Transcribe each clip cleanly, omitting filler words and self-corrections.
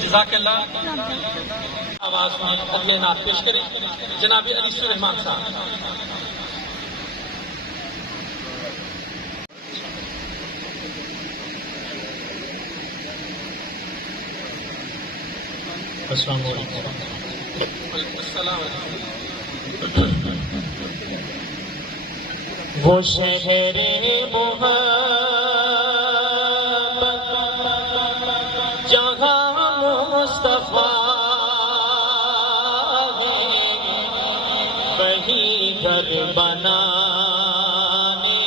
جزاک اللہ. آواز میں اگلے نعت پیش کریں جناب علی سلیمان صاحب. السلام علیکم. السلام علیکم. وہ شہر محبت جہاں مصطفیٰ ہے وہی گھر بنانے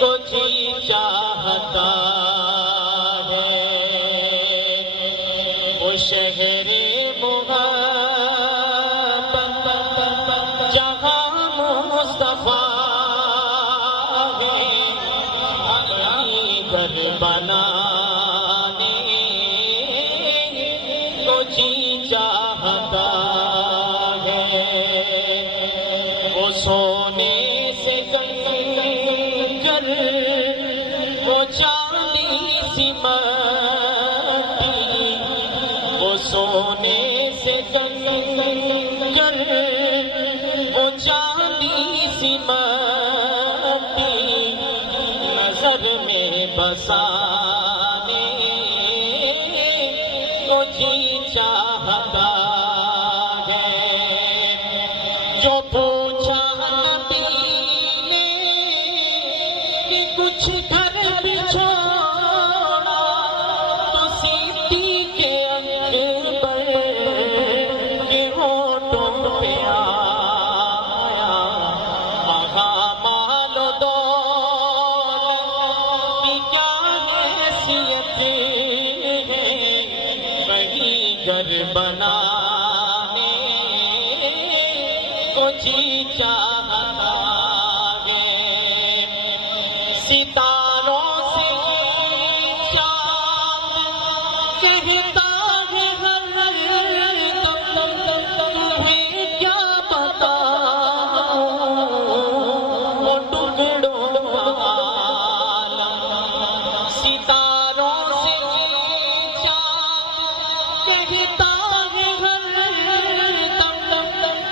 کو جی چاہتا ہے. وہ شہر بنانے کو جی چاہتا ہے. وہ سونے سے کنکر وہ چاندی سی مٹی. وہ سونے سے کنکر وہ چاندی سی مٹی نظر میں بسانے کو جی چاہتا ہے. جو پوچھا نبی نے کہ کچھ گھر بھی چھوڑا تو صدیق اکبر کے ہونٹوں پہ آیا. وہاں مال و دولت کی کیا حیثیت ہے وہی گھر بنانے کو جی چاہتا ہے. ستاروں سے چاند کہتا ہے ہر دم تمہیں کیا بتاؤں وہ ٹکڑوں والا. ستاروں سے چاند کہتا ہے ہر دم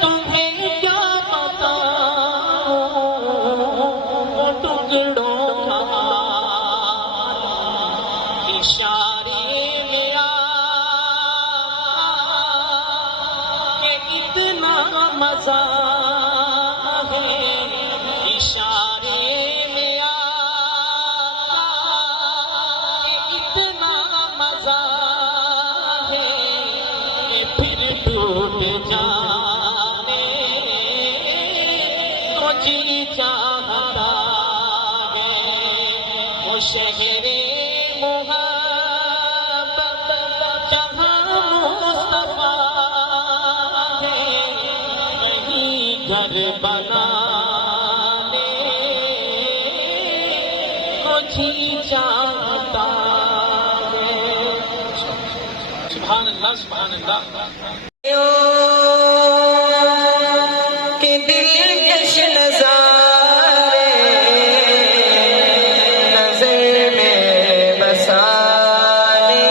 تمہیں کیا بتاؤں وہ ٹکڑوں والا. اشارے میں کہ اتنا مزہ ہے. اشارے میں کہ اتنا مزہ ہے کہ پھر ٹوٹ جانے کو جی چاہتا ہے. وہ شہر محبت جہاں مصطفیٰ ہے وہی گھر بنانے کو جی چاہتا ہے. سبحان اللہ سبحان اللہ. کہ دلکش نظارے نظر میں بسانے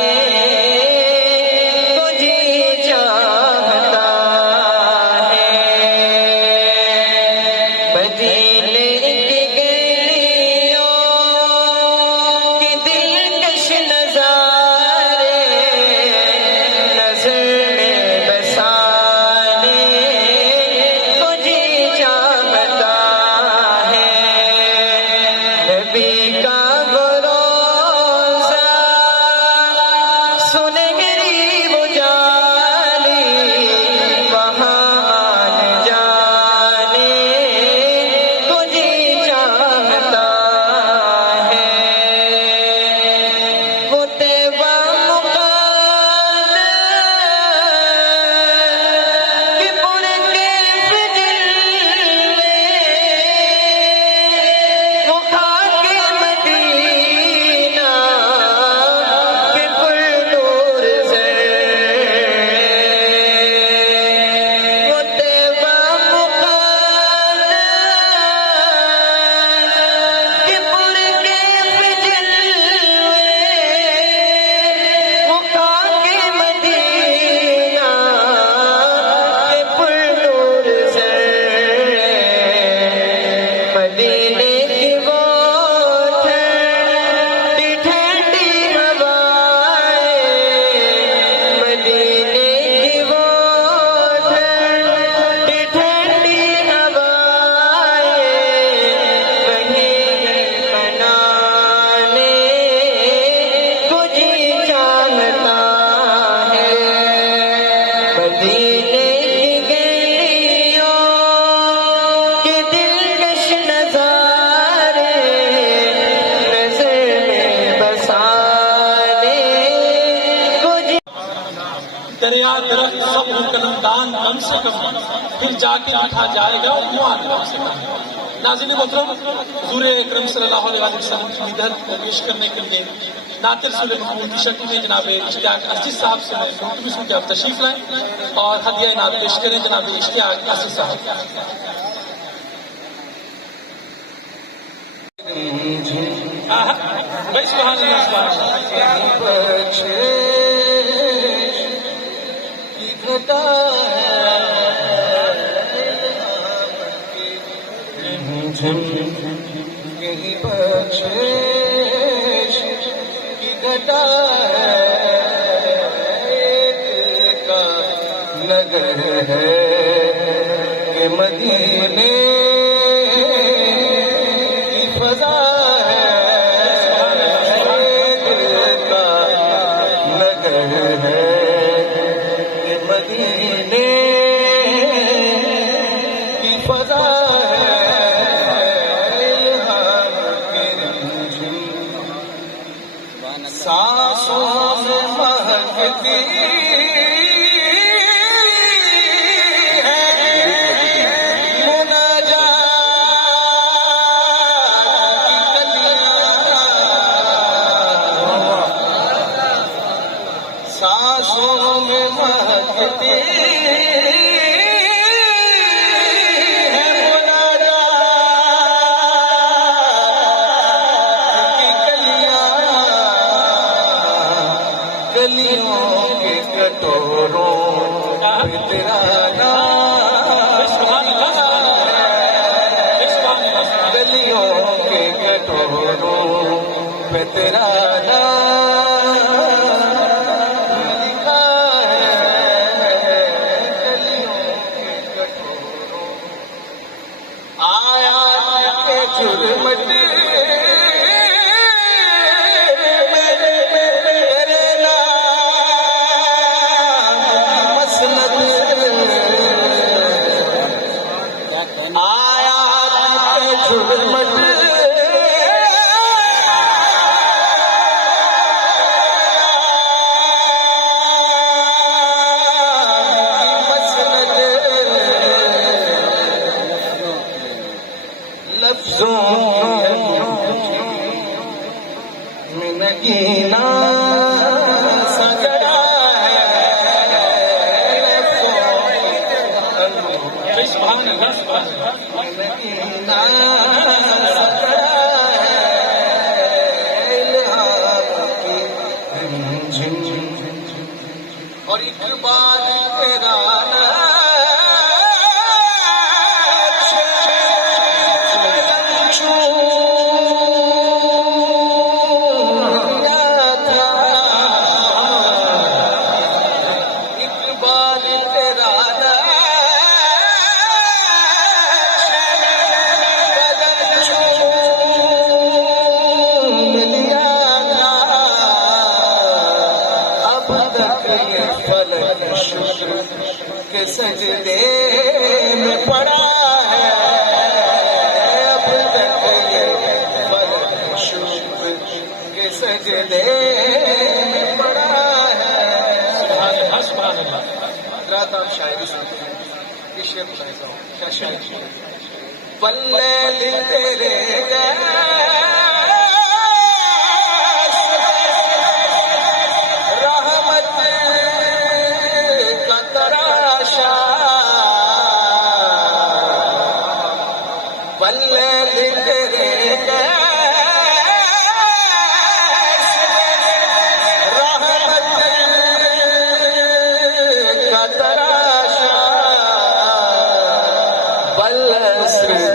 سنہری وہ جالی وہاں جانے تجھے چاہتا ہے وہ طیبہ مقام کہ پر کیف دل میں وہ خاک مدینہ کہ پر نور سے وہ طیبہ مقام کہ پر کیف دل میں وہ خاک مدینہ کہ پر نور سے مدینے کی وہ ٹھنڈی ٹھنڈی ہوائیں مدینے کی وہ ٹھنڈی ٹھنڈی ہوائیں وہیں بنانے تجھے چاہتا ہے مدینے کی گلیوں کے دلکش نظارے نظر میں بسانے تجھے دریا درخت سب قلمدان کم سے کم پھر جا کے لکھا جائے گا عنوان کم سے کم۔ ناظرین محترم، حضور اکرم صلی اللہ علیہ وسلم کی مدد پیش کرنے کے لیے نعت رسول محمود کی شکل میں جناب اشتیاق عزیز صاحب سے میں گفتگو سن کے آپ تشریف لائیں اور ہدیہ انعام پیش کریں جناب اشتیاق عزیز صاحب۔ بھائی سبحان اللہ سبحان اللہ۔ یہی بخشش کی گھٹا ہے کا نگر ہے کہ مدینے کی فضا ہے دل کا نگر ہے کہ مدینے کی فضا ہے سانسوں میں مہکتی ہے مناجات کی کلیاں سانسوں میں مہکتی گلیوں کے کٹوروں پہ تیرا نام گلیوں کے کٹوروں پہ تیرا نام لکھا ہے گلیوں کے کٹوروں آیا کے جرمٹ میں نگینا سجڑا ہے سبحان اللہ سبحان اللہ۔ نگینا سجڑا ہے الہام کی رمجھم اور اقبال تیرا اب تک یہ فلک شکر کے سجدے میں پڑا ہے، اب تک یہ فلک شکر کے سجدے میں پڑا ہے۔ سبحان اللہ۔ رات آپ شاعری سنتے ہیں، یہ شعر بتائیے کیا شاعری ہے؟ واللیل تیرے رحمت کا تراشا، واللیل تیرے رحمت کا تراشا، والعصر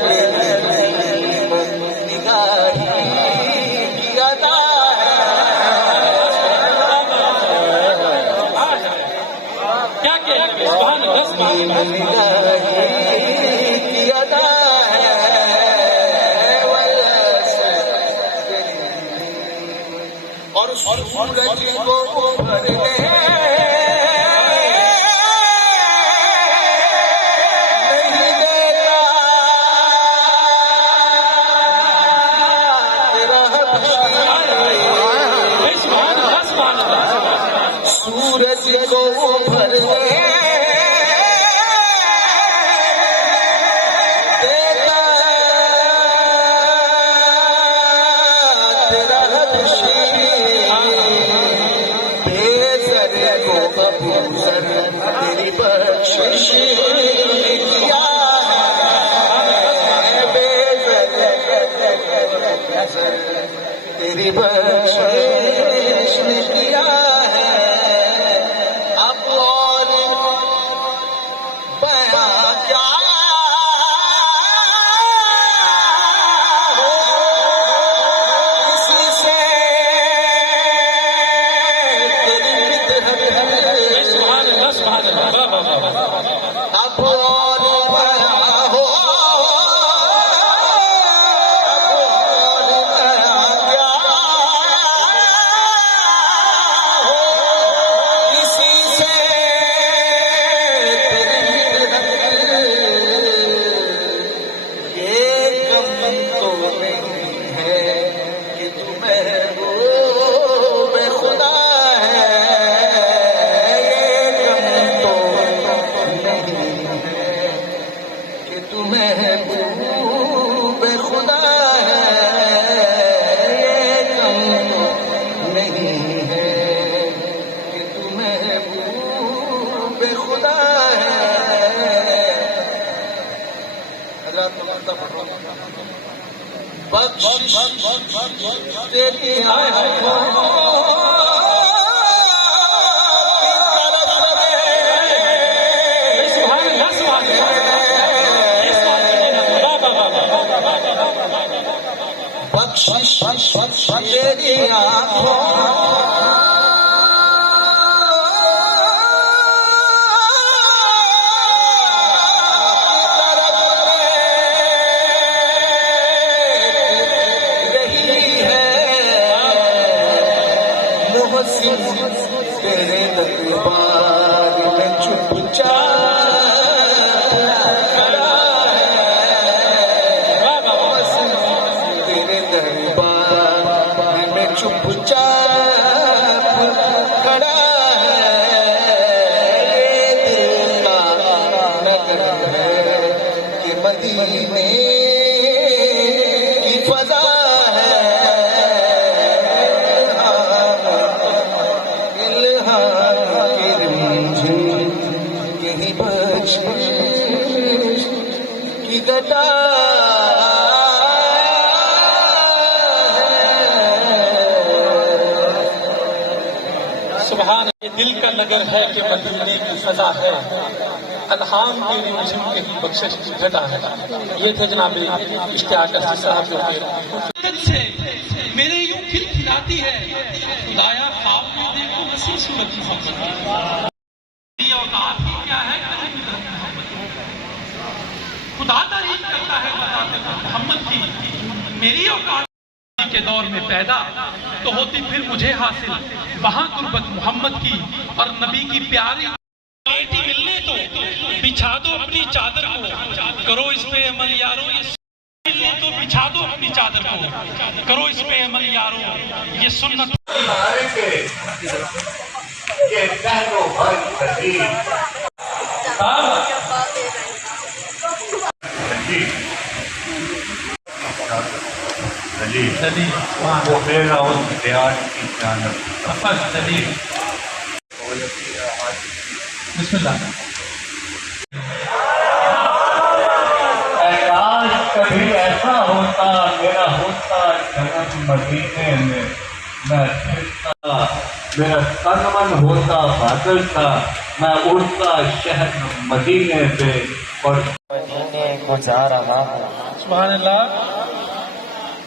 اور سورج کو ابھرنے نہیں دیتا تیرا سورج کو ابھرنے تیری بخشش کیا ہے، تیری بخشش کیا ہے، اب اور بیاں کیا ہو، کسی سے تیری مدحت اب اور بیاں ہو، کیا ہو، کسی سے تیری مدحت، یہ کم تو نہیں ہے کہ تو محبوب خدا ہے، تو محبوب خدا ہے، یہ کم نہیں ہے کہ تو محبوب خدا ہے۔ بخشش تیری بخشش تیری آنکھوں رہی ہے، محسن تیرے دربار میں چپ چاپ کھڑا چپ چاپ کھڑا ہے، یہ دل کا نگر ہے کہ مدینے کی فضا ہے، الہام کی رمجھم یہی بخشش کی گدا سبحان، یہ دل کا نگر ہے کہ مدینے کی فضا ہے، الہام کی رمجھم کی بخشش کی گدا ہے۔ یہ تھے جناب اشتیاق احمد صاحب جو کہ میرے یوں کھلکھلاتی ہے، خدایا خواب میں دیکھو وسیع صورت محمد کی اوقات کی کیا ہے، خدا تعریف کرتا ہے محمد کی، میری اوقات کے دور میں پیدا تو ہوتی پھر مجھے حاصل وہاں قربت محمد کی اور نبی کی پیاری بیٹی ملنے تو بچھا دو اپنی چادر کو کرو اس پہ عمل یارو یہ ملنے تو بچھا دو اپنی چادر کو کرو اس پہ عمل یارو یہ سنت بسم اللہ کاش کبھی ایسا ہوتا میرا ہوتا جنم مدینے میں میں پھرتا میرا تن من ہوتا بادل تھا میں اڑتا شہر مدینے پہ اور مدینے کو جا رہا ہوں سبحان اللہ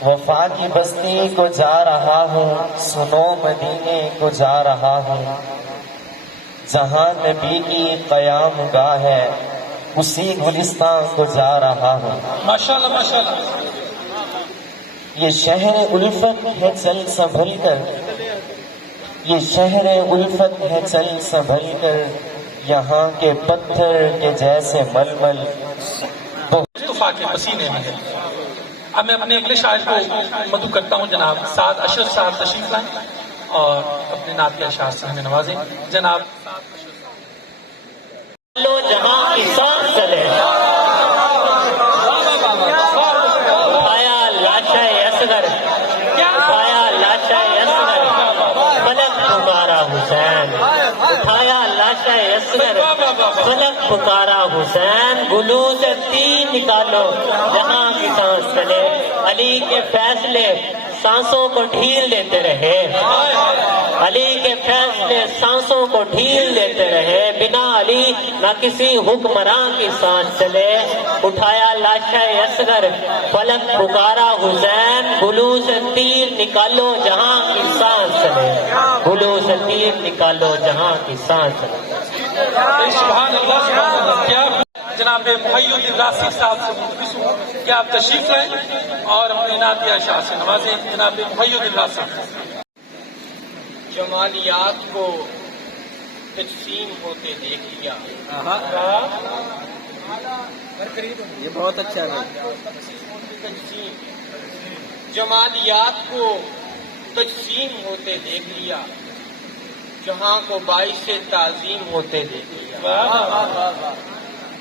وفا کی بستی کو جا رہا ہوں سنو مدینے کو جا رہا ہوں جہاں نبی کی قیام گاہ ہے اسی گلستان کو جا رہا ہوں ماشاءاللہ ماشاءاللہ یہ شہر الفت ہے چل سنبھل کر یہ شہر الفت ہے چل سنبھل کر یہاں کے پتھر کے جیسے ململ مصطفیٰ کے پسینے میں ہے اب میں اپنے اگلے شاعر کو مدعو کرتا ہوں جناب سعد اشرف صاحب تشریف لائیں اور اپنے نعت کے اشعار سے ہمیں نوازیں جناب لو جہاں کی سانس چلے اٹھایا لاشا اصغر اٹھایا لاشا اصغر فلک پکارا حسین اٹھایا لاشا اصغر فلک پکارا حسین گلو سے تین نکالو جہاں کی سانس چلے علی کے فیصلے سانسوں کو ڈھیل دیتے رہے علی کے فیصلے سانسوں کو ڈھیل دیتے رہے بنا علی نہ کسی حکمراں کی سانس چلے اٹھایا لاشا اصغر فلک پکارا حسین گلو سے تیر نکالو جہاں کی سانس چلے گلو سے تیر نکالو جہاں کی سانس چلے سبحان اللہ سبحان اللہ کیا جناب محی الدین راسی صاحب سے مخلص ہوں کہ آپ تشریف لائیں اور اپنے نعت کے اشعار سے نوازیں جناب محی الدین راسی جمالیات کو تقسیم ہوتے دیکھ لیا یہ بہت اچھا ہے تقسیم جمالیات کو تقسیم ہوتے دیکھ لیا جہاں کو باعث تعظیم ہوتے دیکھ لیا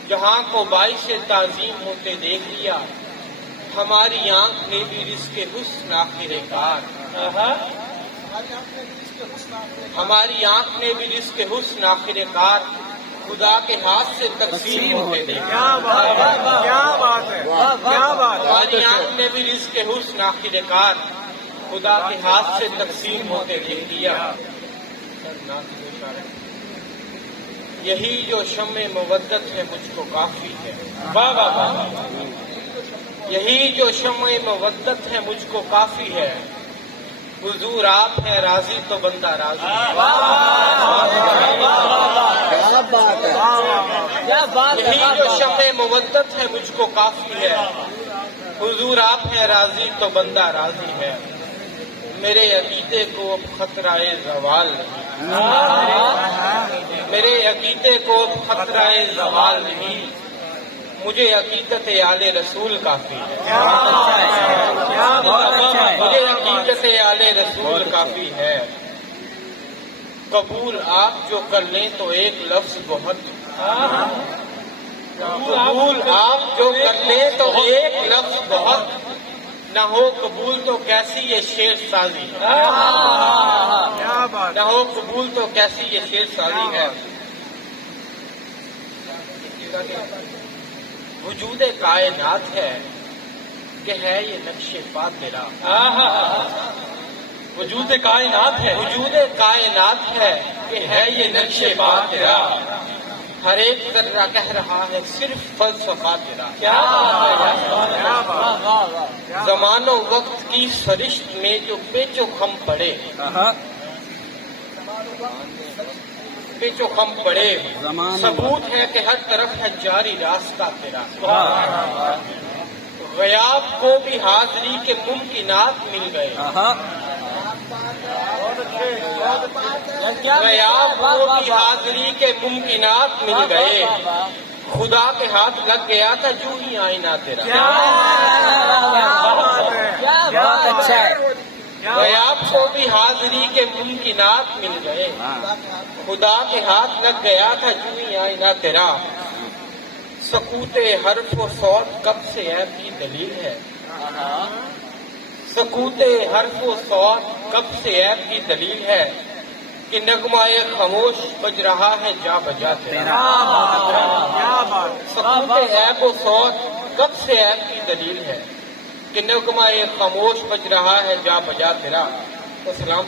جہاں کو باعث تعظیم ہوتے دیکھ لیا ہماری آنکھ نے بھی رزق حسن آخر کار ہماری آنکھ نے بھی رزق حسن آخر کار خدا کے ہاتھ سے تقسیم ہوتے دیکھ لیا ہماری آنکھ نے بھی رزق حسن آخر کار خدا کے ہاتھ سے تقسیم ہوتے دیکھ لیا یہی جو شمع مودت ہے مجھ کو کافی ہے واہ واہ واہ یہی جو شمع مودت ہے مجھ کو کافی ہے حضور آپ ہے راضی تو بندہ راضی ہے یہی جو شمع مودت ہے مجھ کو کافی ہے حضور آپ ہے راضی تو بندہ راضی ہے میرے عقیدے کو اب خطرہ زوال نہیں میرے عقیدے کو اب خطرہ زوال نہیں مجھے عقیدت آل رسول کافی ہے مجھے عقیدت آل رسول کافی ہے قبول آپ جو کر لیں تو ایک لفظ بہت قبول آپ جو کر لیں تو ایک لفظ بہت نہ ہو قبول تو کیسی یہ شعر سازی نہ ہو قبول تو کیسی یہ شعر سازی ہے وجود کائنات ہے کہ ہے یہ نقش پا تیرا وجود کائنات ہے وجود کائنات ہے کہ ہے یہ نقش پا تیرا ہر ایک ذرہ کہہ رہا ہے صرف فلسفہ تیرا زمان و وقت کی سرشت میں جو پیچو خم پڑے پیچو خم پڑے ثبوت ہے کہ ہر طرف ہے جاری راستہ تیرا غیاب کو بھی حاضری کے ممکنات مل گئے، غیاب کو بھی حاضری کے ممکنات مل گئے، خدا کے ہاتھ لگ گیا تھا جو ہی آئینہ تیرا۔ بہت اچھا ہے۔ غیاب کو بھی حاضری کے ممکنات مل گئے، خدا کے ہاتھ لگ گیا تھا جو ہی آئینہ تیرا۔ سکوت حرف و صوت کب سے عیب کی دلیل ہے، سکوت حرف و صوت کب سے عیب کی دلیل ہے، کہ نغمہ خاموش بج رہا ہے جا بجا تیرا۔ سکوت عیب و صوت کب سے عیب کی دلیل ہے، کہ نغمہ خاموش بج رہا ہے جا بجا تیرا۔ تو سلام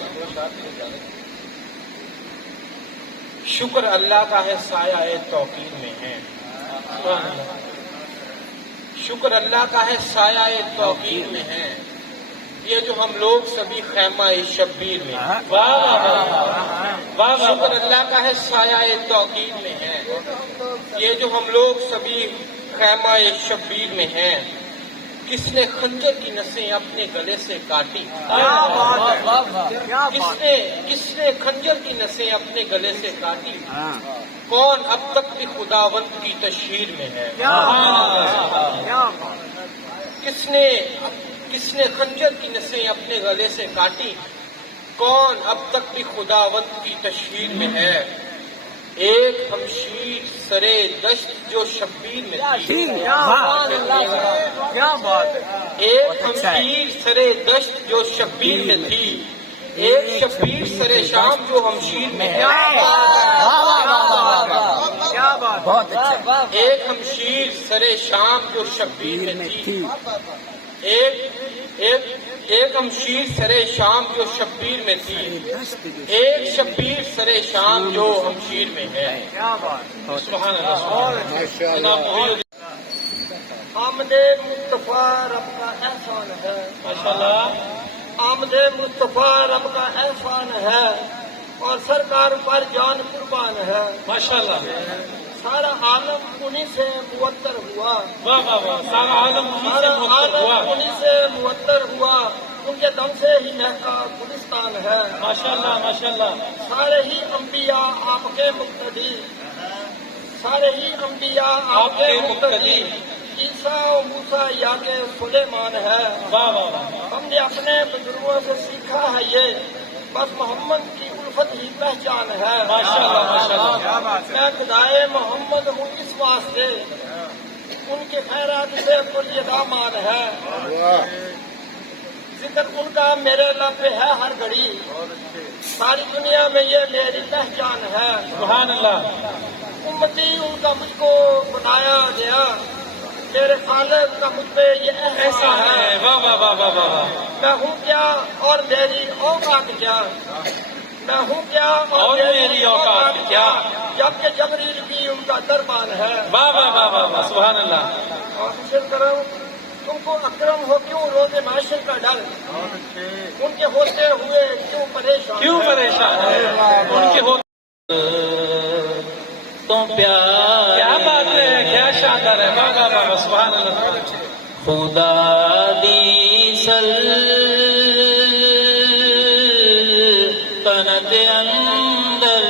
شکر اللہ کا ہے سایہ توقیر میں ہے، شکر اللہ کا ہے سایہ توقیر میں ہے، یہ جو ہم لوگ سبھی خیمہ شبیر میں ہیں۔ شکر اللہ کا ہے سایہ توقیر میں ہے، یہ جو ہم لوگ سبھی خیمہ شبیر میں ہیں۔ کس نے خنجر کی نسیں اپنے گلے سے کاٹی، کس نے خنجر کی نسیں اپنے گلے سے کاٹی، کون اب تک بھی خداوند کی تشہیر میں ہے۔ کس نے خنجر کی نسیں اپنے گلے سے کاٹی، کون اب تک بھی خداوند کی تشہیر میں ہے۔ ایک ہمشیر سرے دشت جو شبیر میں تھی، ایک ہمشیر سرے دشت جو شبیر میں تھی، ایک شبیر سرے شام جو ہمشیر میں ہے۔ بہت اچھا۔ ایک ہمشیر سرے شام جو شبیر میں تھی، ایک ہمشیر سرے شام جو شبیر میں تھی، ایک شبیر سرے شام جو ہمشیر میں ہے۔ سبحان اللہ۔ آمد مصطفیٰ رب کا احسان ہے، آمد مصطفیٰ رب کا احسان ہے، اور سرکار پر جان قربان ہے۔ ماشاءاللہ، سارا عالم انہی سے معطر ہوا، سارا عالم انہی سے معطر ہوا، ان کے دم سے ہی مہکا گلستان ہے۔ ماشاءاللہ ماشاءاللہ، سارے ہی انبیاء آپ کے مقتدی، سارے ہی انبیاء آپ کے مقتدی، عیسیٰ و موسیٰ یا کے سلیمان ہے۔ ہم نے اپنے بزرگوں سے سیکھا ہے یہ، بس محمد کی الفت ہی پہچان ہے۔ ماشاءاللہ ماشاءاللہ، میں خدائے محمد ہوں اس واسطے، ان کے خیرات سے پوری دامان ہے۔ ذکر ان کا میرے لب پہ ہے ہر گھڑی، ساری دنیا میں یہ میری پہچان ہے۔ سبحان اللہ، امتی ان کا مجھ کو بنایا گیا، میرے خالق کا مجھ پہ یہ احسان ہے۔ واہ واہ واہ واہ واہ، میں ہوں کیا اور میری اوقات کیا، میں ہوں کیا اور میری اوقات کیا، جبکہ جبریل بھی ان کا دربان ہے۔ واہ واہ واہ واہ واہ، سبحان اللہ۔ اور حسن کرم تم کو اکرم ہو کیوں روز معاشر کا ڈر، ان کے ہوتے ہوئے کیوں پریشان، کیوں پریشان ہے ان کے ہو، تم پیار، کیا بات ہے، کیا شاندار ہے، واہ واہ واہ، سبحان اللہ۔ خدا دی سلطنت اندر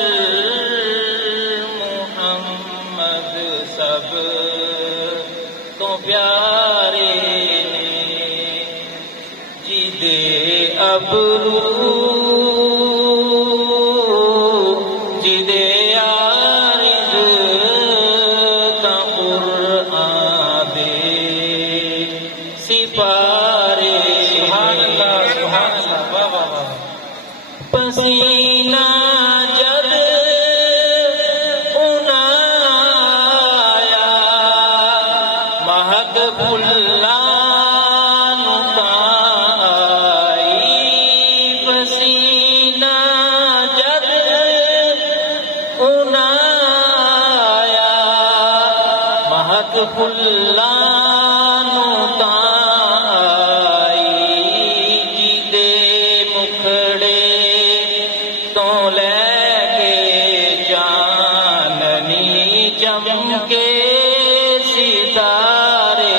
محمد سب تو پیارے، جیدے ابرو جیدے عارض کا قرآن دے سپارے، سبحان اللہ سبحان اللہ، واہ واہ واہ، پسینہ جب انایا مہک پھلان آئی، پسینہ جب انایا مہک پھلان آئی، جیدے مکھڑے تو لے کے جاننی چمکے ستارے،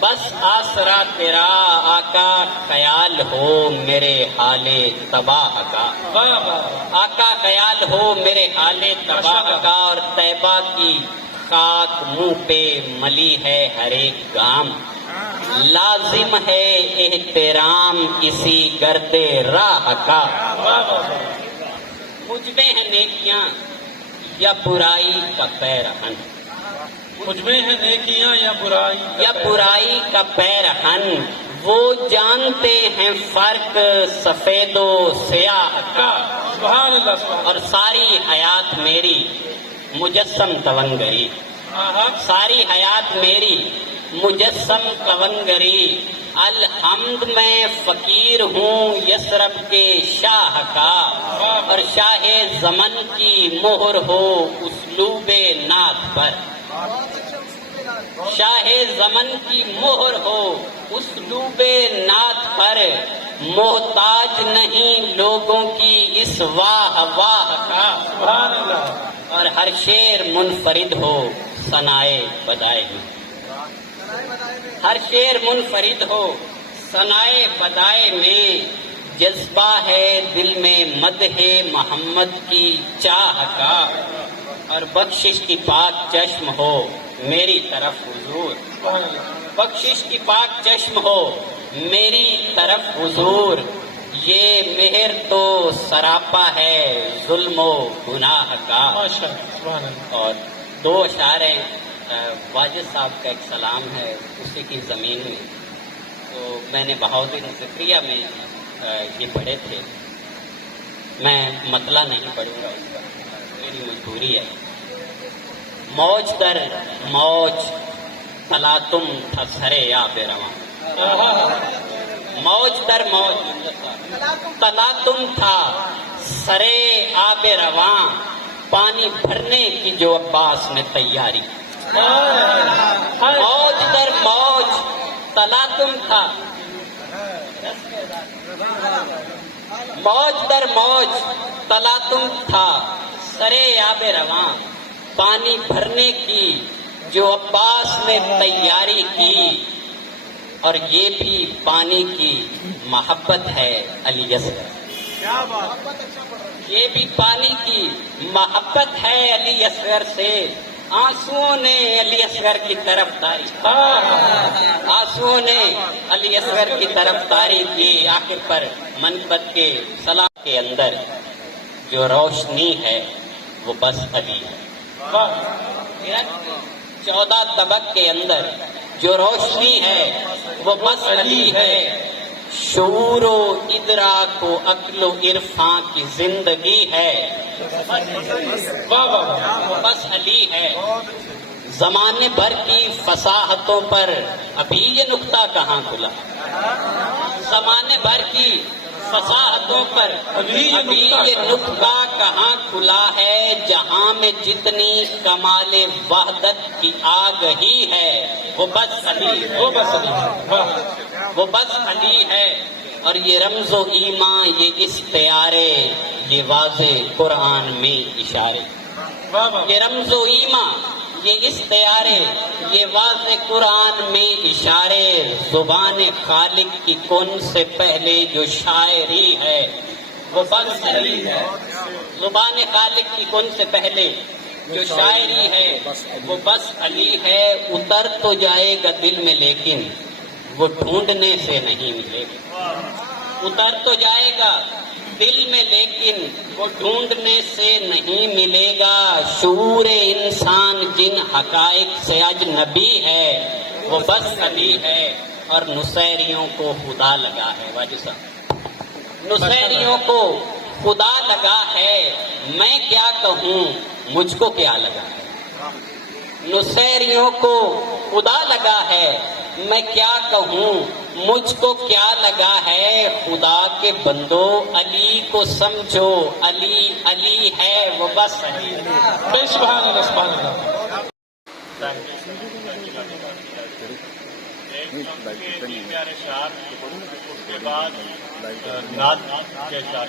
بس آسرا تیرا آقا خیال ہو میرے حال تباہ کا، آقا خیال ہو میرے حال تباہ کا، اور طیبہ کی خاک منہ پہ ملی ہے ہر ایک گام، لازم ہے احترام اسی گرد راہ کا، مجھ میں ہے نیکیاں یا برائی کا پیرہن، مجھ میں ہے نیکیاں یا برائی کا پیرہن، وہ جانتے ہیں فرق سفید و سیاہ کا، سبحان اللہ سبحان اور ساری حیات میری مجسم تونگری، ساری حیات میری مجسم تونگری، الحمد میں فقیر ہوں یثرب کے شاہ کا، اور شاہ زمن کی مہر ہو اسلوب نعت پر، شاہ زمن کی مہر ہو اسلوب نعت پر، محتاج نہیں لوگوں کی اس واہ واہ کا، سبحان اللہ اور ہر شعر منفرد ہو ثنائے بدائے میں، ہر شعر منفرد ہو ثنائے بدائے میں، جذبہ ہے دل میں مدح محمد کی چاہ کا، اور بخشش کی پاک چشم ہو میری طرف حضور، بخشش کی پاک چشم ہو میری طرف حضور، یہ مہر تو سراپا ہے ظلم و گناہ کا، ماشاء اللہ سبحان اللہ۔ اور دو اشعار ہیں، واجد صاحب کا ایک سلام ہے اسی کی زمین میں، تو میں نے بہاؤالدین ذکریہ میں یہ پڑھے تھے، میں مطلع نہیں پڑھوں گا اس کا، میری مجبوری ہے۔ موج در موج تلاطم تھا سرے آب رواں، موج در موج تلاطم تھا سرے آب رواں، پانی بھرنے کی جو عباس نے تیاری، موج در موج تلاطم تھا، موج در موج تلاطم تھا سرے آب رواں، پانی بھرنے کی جو عباس نے تیاری کی، اور یہ بھی پانی کی محبت ہے علی اصغر، یہ بھی پانی کی محبت ہے علی اصغر سے، آنسوؤں نے علی اصغر کی طرف تاری، آنسوؤں نے علی اصغر کی طرف تاری کی، آخر پر منقبت کے سلام کے اندر جو روشنی ہے وہ بس علی ہے، 14 طبق کے اندر جو روشنی ہے وہ بس علی ہے، شعور و ادراک و عقل و عرفان کی زندگی ہے، وہ بس علی ہے، زمانے بھر کی فصاحتوں پر ابھی یہ نقطہ کہاں کھلا، زمانے بھر کی فصاحتوں پر ابھی یہ نقطہ کہاں کھلا ہے، جہاں میں جتنی کمال وحدت کی آگہی ہے وہ بس علی ہے، وہ بس علی ہے، وہ بس علی ہے، اور یہ رمز و ایمان یہ استعارے یہ واضح قرآن میں اشارے، یہ رمز و ایمان یہ استعارے یہ واضح قرآن میں اشارے، زبان خالق کی کن سے پہلے جو شاعری ہے وہ بس علی ہے، زبان خالق کی کن سے پہلے جو شاعری ہے وہ بس علی ہے، اتر تو جائے گا دل میں لیکن وہ ڈھونڈنے سے نہیں ملے گا، اتر تو جائے گا دل میں لیکن وہ ڈھونڈنے سے نہیں ملے گا، شعور انسان جن حقائق سے اجنبی ہے وہ بس علی ہے، اور نصیریوں کو خدا لگا ہے، واجد صاحب نصیریوں کو خدا لگا ہے، میں کیا کہوں مجھ کو کیا لگا ہے، نصیریوں کو خدا لگا ہے، میں کیا کہوں مجھ کو کیا لگا ہے، خدا کے بندو علی کو سمجھو، علی علی ہے وہ بس علی ہے، بے سبحان اللہ سبحان اللہ۔ پیارے شعر اس کے بعد نعت کے شاعر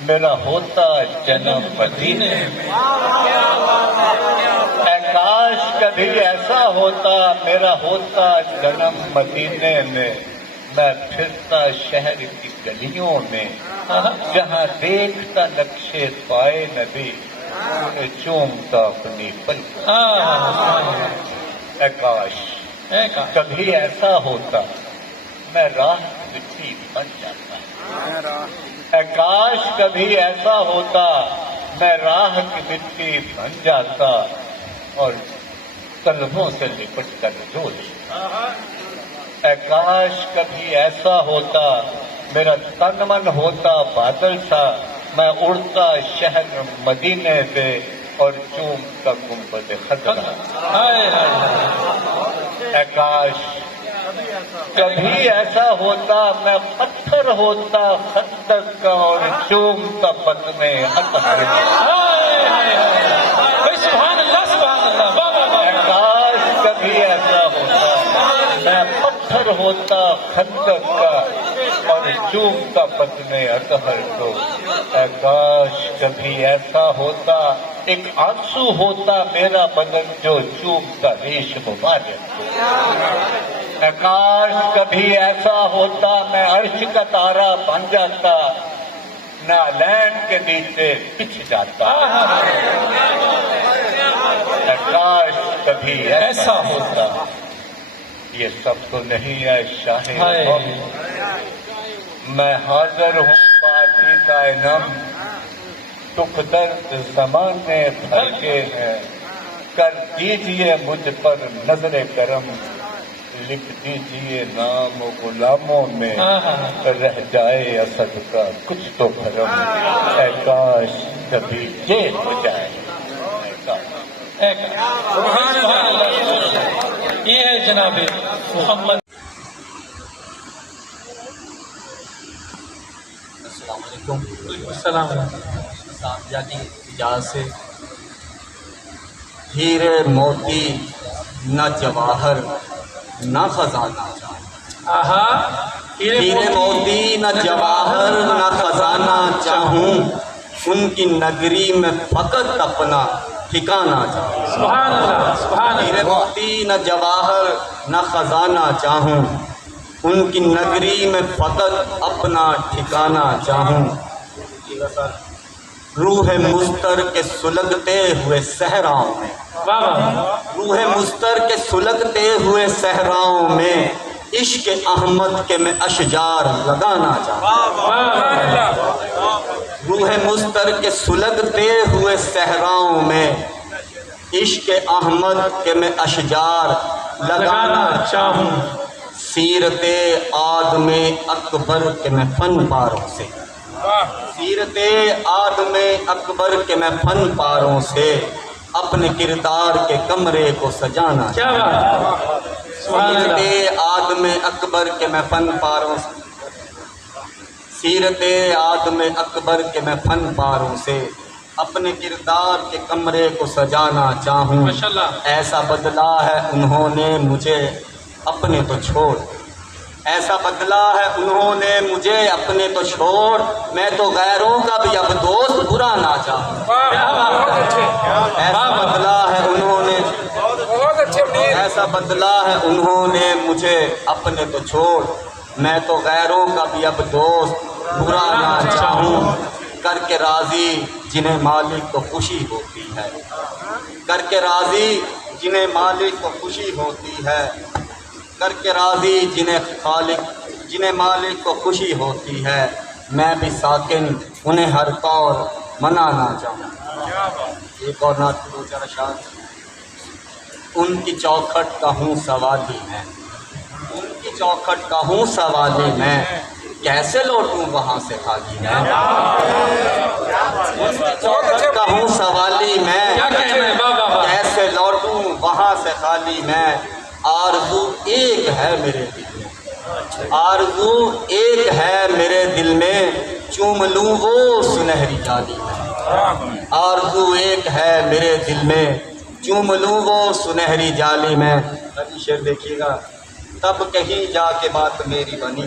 میرا ہوتا جنم مدینے میں، اے کاش کبھی ایسا ہوتا میرا ہوتا جنم مدینے میں، میں پھرتا شہر کی گلیوں میں، جہاں دیکھتا نقشے پائے نبی، چومتا اپنی پلکوں۔ اے کاش کبھی ایسا ہوتا میں راہ مٹی بن جاتا، اے کاش کبھی ایسا ہوتا میں راہ کی مٹی بن جاتا اور طلبوں سے لپٹ کر رو لیتا۔ اے کاش کبھی ایسا ہوتا میرا تن من ہوتا بادل سا، میں اڑتا شہر مدینے پہ اور چومتا گنبد خضرا۔ اے کاش کبھی ایسا ہوتا میں پتھر ہوتا خندق کا اور چومتا بدن میں اطہر۔ سبحان اللہ سبحان اللہ، واہ واہ واہ۔ اے کاش کبھی ایسا ہوتا میں پتھر ہوتا خندق کا اور چومتا بدن اطہر کو۔ اے کاش کبھی ایسا ہوتا ایک آنسو ہوتا میرا بدن جو چومتا ریش مبارک کو۔ اے کاش کبھی ایسا ہوتا میں عرش کا تارا بن جاتا، نالین کے نیچے بچھ جاتا۔ اے کاش کبھی ایسا ہوتا۔ یہ سب تو نہیں ہے شاہ غم، میں حاضر ہوں باقی کا انم، دکھ درد زمانے بھر کے ہیں، کر دیجئے مجھ پر نظر کرم، لکھ دیجئے نام و غلاموں میں، رہ جائے اسد کا کچھ تو بھرم۔ اے کاش کبھی یہ ہو جائے۔ سبحان اللہ، یہ ہے جناب محمد۔ السلام علیکم۔ السلام علیکم۔ صاحبہ کی اجازت سے، ہیرے موتی نہ جواہر نہ خزانہ چاہوں، ہیرے موتی نہ جواہر نہ خزانہ چاہوں، ان کی نگری میں فقط اپنا ٹھکانہ چاہوں۔ سبحان اللہ سبحان ہیرے اللہ۔ موتی نہ جواہر نہ خزانہ چاہوں، ان کی نگری میں فقط اپنا ٹھکانہ چاہوں۔ روح مستر کے سلگتے ہوئے صحراؤں میں، روح مستر کے سلگتے ہوئے صحراؤں میں، عشق احمد کے میں اشجار لگانا چاہوں۔ روح مستر کے سلگتے ہوئے صحراؤں میں، عشق احمد کے میں اشجار لگانا چاہوں۔ سیرت آدم اکبر کے میں فن پاروں سے، سیرت آدم اکبر کے میں فن پاروں سے، اپنے کردار کے کمرے کو سجانا چاہوں۔ سیرت آدم اکبر کے میں فن پاروں سے، سیرت آدم اکبر کے میں فن پاروں سے، اپنے کردار کے کمرے کو سجانا چاہوں۔ ایسا بدلا ہے انہوں نے مجھے اپنے تو چھوڑ، ایسا بدلا ہے انہوں نے مجھے اپنے تو چھوڑ، میں تو غیروں کا بھی اب دوست برا نہ چاہوں۔ ایسا بدلا ہے انہوں نے، ایسا بدلا ہے انہوں نے مجھے اپنے تو چھوڑ، میں تو غیروں کا بھی اب دوست برا نہ چاہوں۔ کر کے راضی جنہیں مالک کو خوشی ہوتی ہے، کر کے راضی جنہیں مالک کو خوشی ہوتی ہے، کر کے راضی جنہیں مالک کو خوشی ہوتی ہے، میں بھی ساکن انہیں ہر طور منانا چاہوں۔ ایک اور نعت دو چار اشعار۔ ان کی چوکھٹ کا ہوں سوالی میں، ان کی چوکھٹ کا ہوں سوالی میں، کیسے لوٹوں وہاں سے خالی میں۔ ان کی چوکھٹ کا ہوں سوالی میں، کیسے لوٹوں وہاں سے خالی میں۔ آرزو ایک ہے میرے دل میں، آرزو ایک ہے میرے دل میں، چوم لوں وہ سنہری جالی میں۔ آرزو ایک ہے میرے دل میں، چوم لوں وہ سنہری جالی میں۔ شعر دیکھیے گا۔ تب کہیں جا کے بات میری بنی،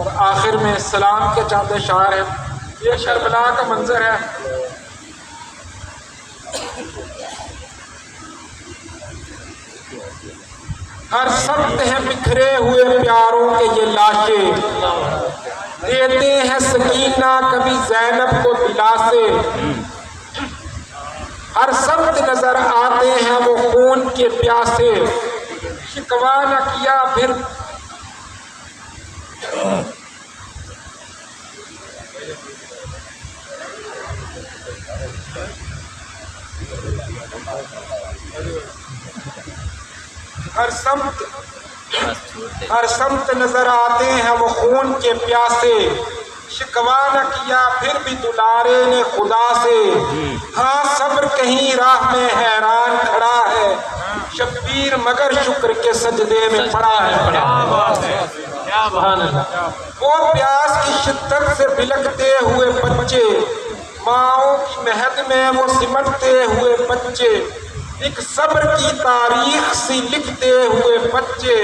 اور آخر میں سلام کے چاند اشعار ہیں. یہ کربلا کا منظر ہے. ہر سمت ہیں بکھرے ہوئے پیاروں کے یہ لاشیں، دیتے ہیں سکینہ کبھی زینب کو دلاسے. ہر سمت نظر آتے ہیں وہ خون کے پیاسے، شکوہ نہ کیا پھر ہر سمت نظر آتے ہیں وہ خون کے پیاسے، شکوہ نہ کیا پھر بھی دلارے نے خدا سے. ہاں صبر کہیں راہ میں حیران کھڑا ہے، شبیر مگر شکر کے سجدے میں پڑا ہے. وہ پیاس کی شدت سے بلکتے ہوئے بچے، ماؤں کی مہد میں وہ سمٹتے ہوئے بچے، ایک صبر کی تاریخ سی لکھتے ہوئے بچے.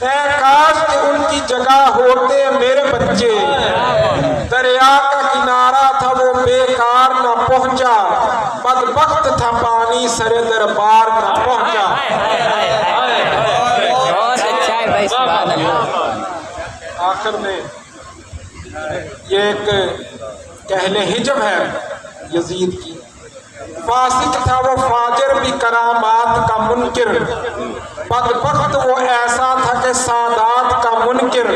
اے کاش کہ ان کی جگہ ہوتے میرے بچے. دریا کا کنارہ تھا وہ بیکار نہ پہنچا، بدبخت تھا پانی سر دربار نہ پہنچا. بہت اچھا ہے بھائی، سبحان اللہ. آخر میں یہ ایک کہل حجب ہے یزید کی. فاسق تھا وہ فاجر بھی کرامات کا منکر، بدبخت وہ ایسا تھا کہ سادات کا منکر،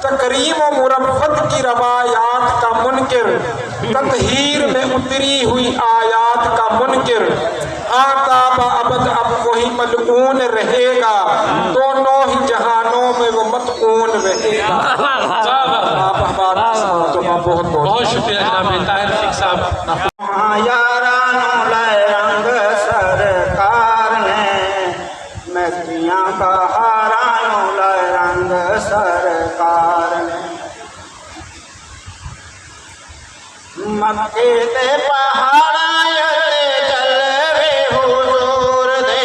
تکریم و مرفت کی روایات کا منکر، تطہیر میں اتری ہوئی آیات کا منکر. آتاب ابد اب وہی ملعون رہے گا، دونوں ہی جہانوں میں وہ مطعون رہے گا. بہت شکریہ جناب طاہر رفیق صاحب. یارانو لائے رنگ سرکار نے، مکیاں بہارانو لائے رنگ سرکار نے. مکے دے پہاڑاں تے جلوے حضور دے،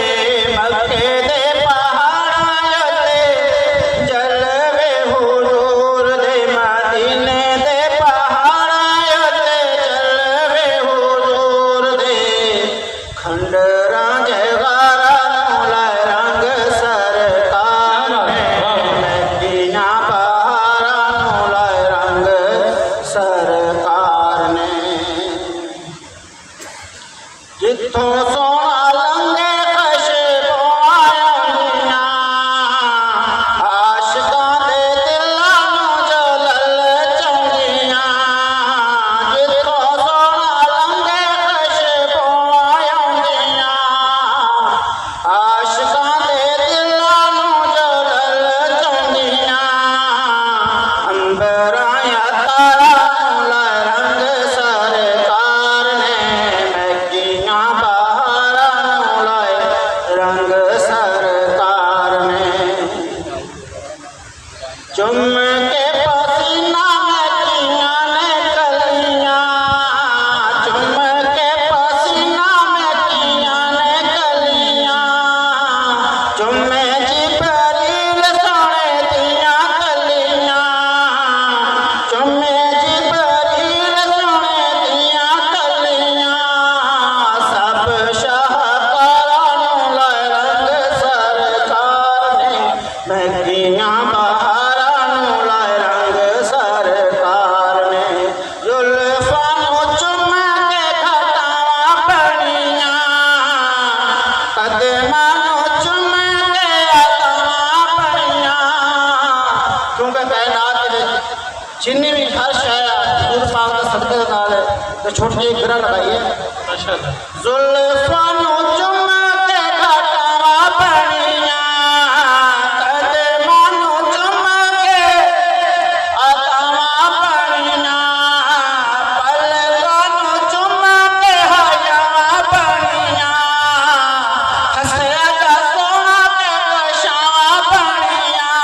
مکے دے پہاڑاں تے جلوے حضور دے، مدینے دے پہاڑاں تے جلوے حضور دے. کھنڈراں جگاراں لائے رنگ سرکار نے، مکیاں بہاراں لائے رنگ سرکار نے. جتھوں سونا لنگے خشبو آیا عاشقاں دے دلاں نوں جلل چنگیاں. جتھوں سونا لنگے خشبو آیا عاشقاں دے دلاں نوں جلل چنگیاں. انبراں یا تاراں لائے رنگ سرکار نے، مکیاں بہاراں لائے رنگ سرکار نے. چم کے پسینہ مکیاں نے کلیاں، چم کے پسینہ مکیاں نے کلیاں. چم جبریل سونے دیاں کلیاں، چم جبریل سونے دیاں کلیاں. سب شاہکارانو لائے رنگ سرکار نے، مکیاں بہارانو لائے رنگ سرکار نے. زلفاں نوں چم کے گھٹاواں بنیاں، قدماں نوں چم کے عطاواں بنیاں. کیونکہ کائنات دے وچ جنی بھی ہر شے حضور پاک دے صدقے دے نال تے چھوٹی جہی گرہ لگائی ہے. زلفاں نوں چم کے گھٹاواں بنیاں، قدماں نوں چم کے عطاواں بنیاں. پلکاں نوں چم کے حیاواں بنیاں، ہسیا دا سونا تے کشاواں بنیاں.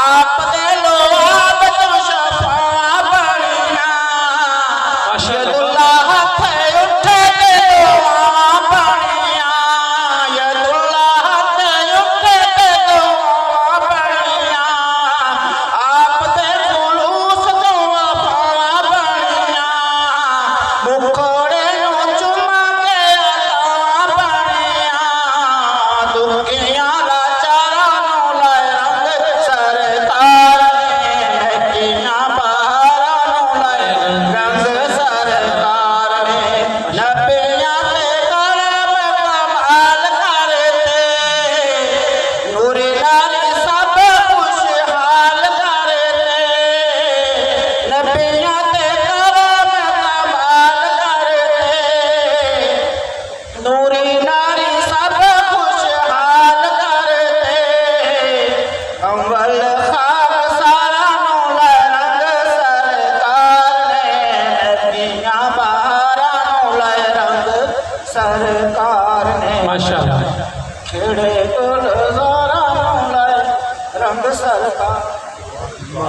آپ دے لواب تو شفاواں بنیاں. ید اللہ ہتھ اٹھے تے دعاواں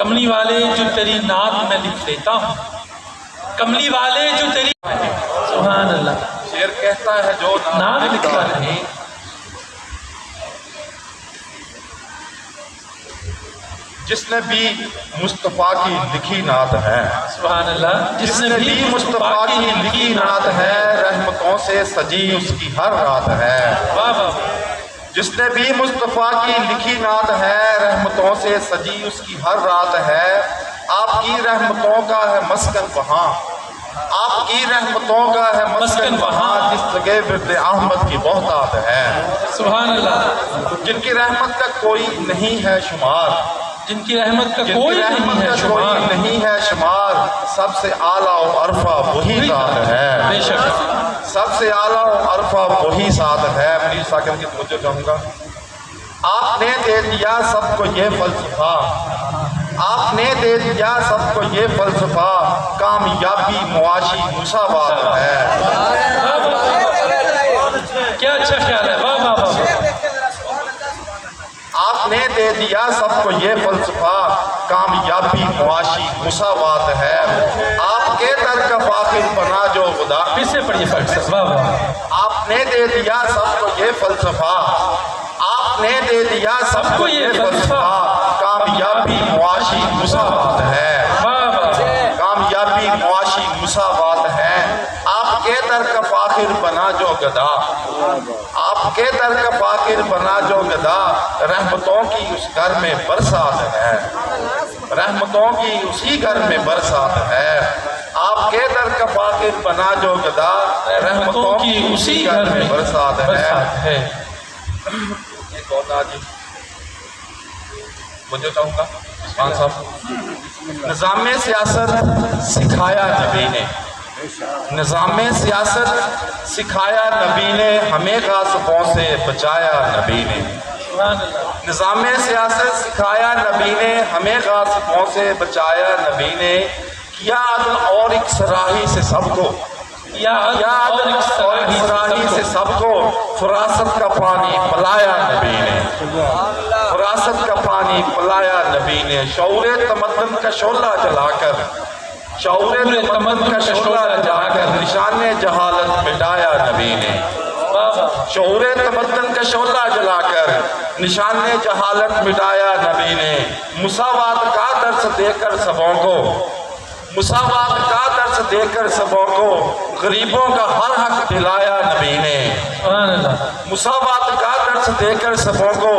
کملی والے جو تیری نعت میں لکھ لیتا ہوں، کملی والے جو تیری، سبحان اللہ، شعر کہتا ہے جو نعت لکھتا رہے، جس نے بھی مصطفیٰ کی لکھی نعت ہے، سبحان اللہ، جس نے بھی مصطفیٰ کی لکھی نعت ہے، رحمتوں سے سجی اس کی ہر رات ہے۔ واہ واہ، جس نے بھی مصطفیٰ کی لکھی نعت ہے، رحمتوں سے سجی اس کی ہر رات ہے۔ آپ کی رحمتوں کا ہے مسکن وہاں، آپ کی رحمتوں کا ہے مسکن وہاں، جس جگہ ورد احمد کی بہتات ہے۔ سبحان اللہ، جن کی رحمت کا کوئی نہیں ہے شمار، جن کی رحمت کا جن کوئی کی رحمت نہیں ہے کا شمار، کوئی نہیں ہے شمار، سب سے اعلیٰ و عرفہ وہی ذات ہے۔ بے شک، سب سے اعلیٰ و عرفہ وہی ذات ہے۔ پلیز ساکن کی توجہ چاہوں گا۔ آپ نے دے دیا سب کو یہ فلسفہ، آپ نے دے دیا سب کو یہ فلسفہ، کامیابی معاشی مساوات ہے۔ کیا اچھا خیال ہے، واہ واہ واہ، آپ نے دے دیا سب کو یہ فلسفہ، کامیابی معاشی مساوات ہے۔ آپ کے در کا فاخر بنا جو خدا، پھر سے پڑھیے فرق سے، واہ واہ، آپ نے دے دیا سب کو یہ فلسفہ، آپ نے دے دیا سب کو یہ فلسفہ، کامیابی معاشی مساوات ہے۔ واہ واہ، کامیابی معاشی مساوات ہے۔ آپ کے در کا فاخر بنا جو گدا، آپ کے در کا فاخر بنا جو گدا، رحمتوں کی اس گھر میں برسات ہے، رحمتوں کی اسی گھر میں برسات ہے۔ آپ کے در کا فاخر بنا جو گدا، رحمتوں کی اسی گھر میں برسات ہے۔ ایک اور جی مجھے چاہوں گا عثمان صاحب، نظام سیاست سکھایا نبی نے، نظام سیاست سکھایا نبی نے، ہمیں غاصبوں سے بچایا نبی نے۔ نظام سیاست سکھایا نبی نے، ہمیں غاصبوں سے بچایا نبی نے، کیا عدل اور اکسراہی سے سب کو، کیا عدل اور اکسراہی سے سب کو، فراست کا پانی پلایا نبی نے، فراست کا پانی پلایا نبی نے، شعور تمدن کا شعلہ جلا کر، شعور تمدن کا شعلہ جلا کر، نشان جہالت مٹایا نبی نے، شعور تمدن کا شعلہ جلا کر، نشان جہالت مٹایا نبی نے، مساوات کا درس دے کر سبوں کو، مساوات کا درس دے کر سبوں کو، غریبوں کا ہر حق دلایا نبی نے، مساوات کا درس دے کر سبوں کو،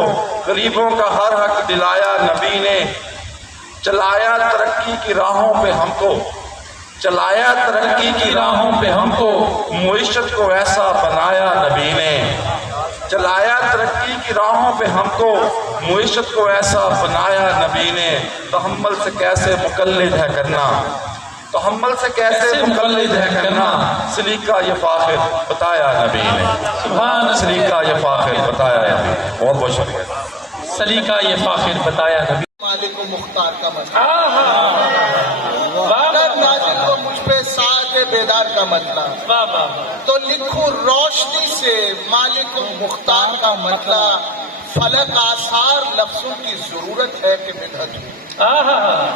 غریبوں کا ہر حق دلایا نبی نے، چلایا ترقی کی راہوں پہ ہم کو، چلایا ترقی کی راہوں پہ ہم کو، معیشت کو ایسا بنایا نبی نے، چلایا ترقی کی راہوں پہ ہم کو، معیشت کو ایسا بنایا نبی نے، تحمل سے کیسے مقلد ہے کرنا، تحمل سے کیسے مقلد ہے کرنا، سلیقہ یہ فاخر بتایا نبی نے، سلیقہ یہ فاخر بتایا نبی نے۔ بہت بہت شکریہ۔ سلیقہ یہ فاخر بتایا نبی، مالک و مختار کا مطلب، واہ نازل کو مجھ پہ ساعت بیدار کا مطلب، واہ، تو لکھوں روشنی سے مالک و مختار کا مطلب، فلک آثار لفظوں کی ضرورت ہے کہ مدحت ہو،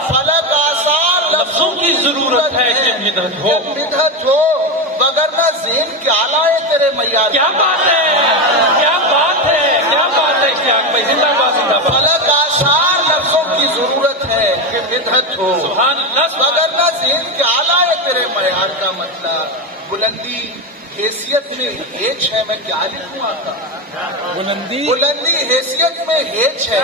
فلک آثار لفظوں کی ضرورت ہے کہ مدحت ہو، مدحت ہو، وگرنہ ذہن کیا لائے تیرے معیار، کیا بات ہے، کیا بات ہے، کیا بات ہے، کیا بھائی، زندہ باد، زندہ باد، فلک آثار لفظوں کی ضرورت ہے کہ مدحت ہو، سبحان اللہ، وگرنہ ذہن کیا لائے تیرے معیار کا مطلب، بلندی حیثیت میں ہیچ ہے، میں کیا لکھوں آقا، بلندی حیثیت میں ہیچ ہے،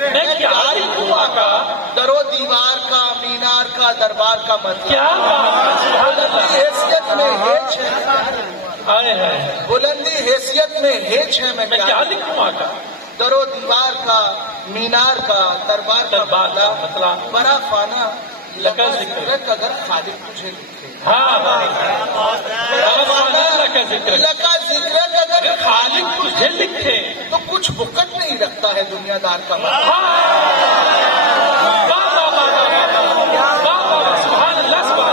میں کیا لکھوں آقا، در و دیوار کا، مینار کا، دربار کا مطلب، کیا بات ہے، بلندی حیثیت میں ہیچ ہے، بلندی حیثیت میں ہیچ ہے، میں کیا لکھوں آقا، در و دیوار کا، مینار کا، دربار کا مطلب، بڑا فانا لگا ذکر اگر خالق تجھے لکھے، لکا ذکر لگا ذکر اگر خالق تجھے لکھے، تو کچھ وقت نہیں رکھتا ہے دنیا دار کا مطلب،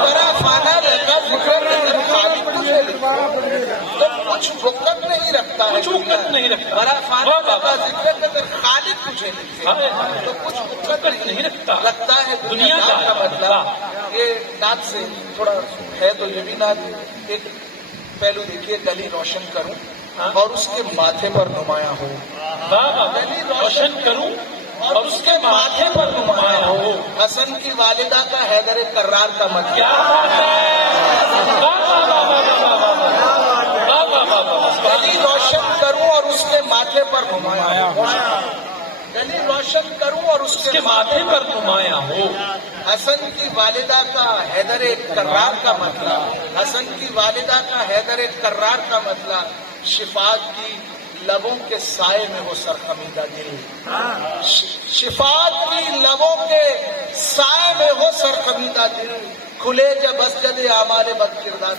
بڑا فانا لگا ذکر اگر خالق تجھے لکھے، تو کچھ وقت نہیں رکھتا ہے دنیا نہیں رکھتا. بڑا واہ فارغ واہ کا واہ. ذکر ہے کہ خالق تجھے لکھے تو کچھ فقط نہیں رکھتا. لگتا ہے دنیا دنیا کا کا مطلب یہ نعت سے تھوڑا ہے تو یہ بھی نعت ایک پہلو دیکھیے گلی روشن کروں اور اس کے ماتھے پر نمایاں ہو. واہ واہ. گلی روشن کروں اور اس کے ماتھے پر نمایاں ہو. حسن کی والدہ کا حیدر کرار کا مطلب کیا بات ہے. واہ واہ واہ واہ واہ واہ واہ واہ واہ. گلی روشن کروں اور اس کے ماتھے پر نمایاں ہو. گلی روشن کروں اور اس اس کے ماتھے پر نمایاں ہو. حسن کی والدہ کا حیدر کرار کا مطلب حسن کی والدہ کا حیدر کرار کا مطلب شفاعت کی لبوں کے سائے میں وہ سرخمیدہ دل. شفاعت کی لبوں کے سائے میں ہو سرخمیدہ دل کھلے جب مسجد اعمال بد کردار.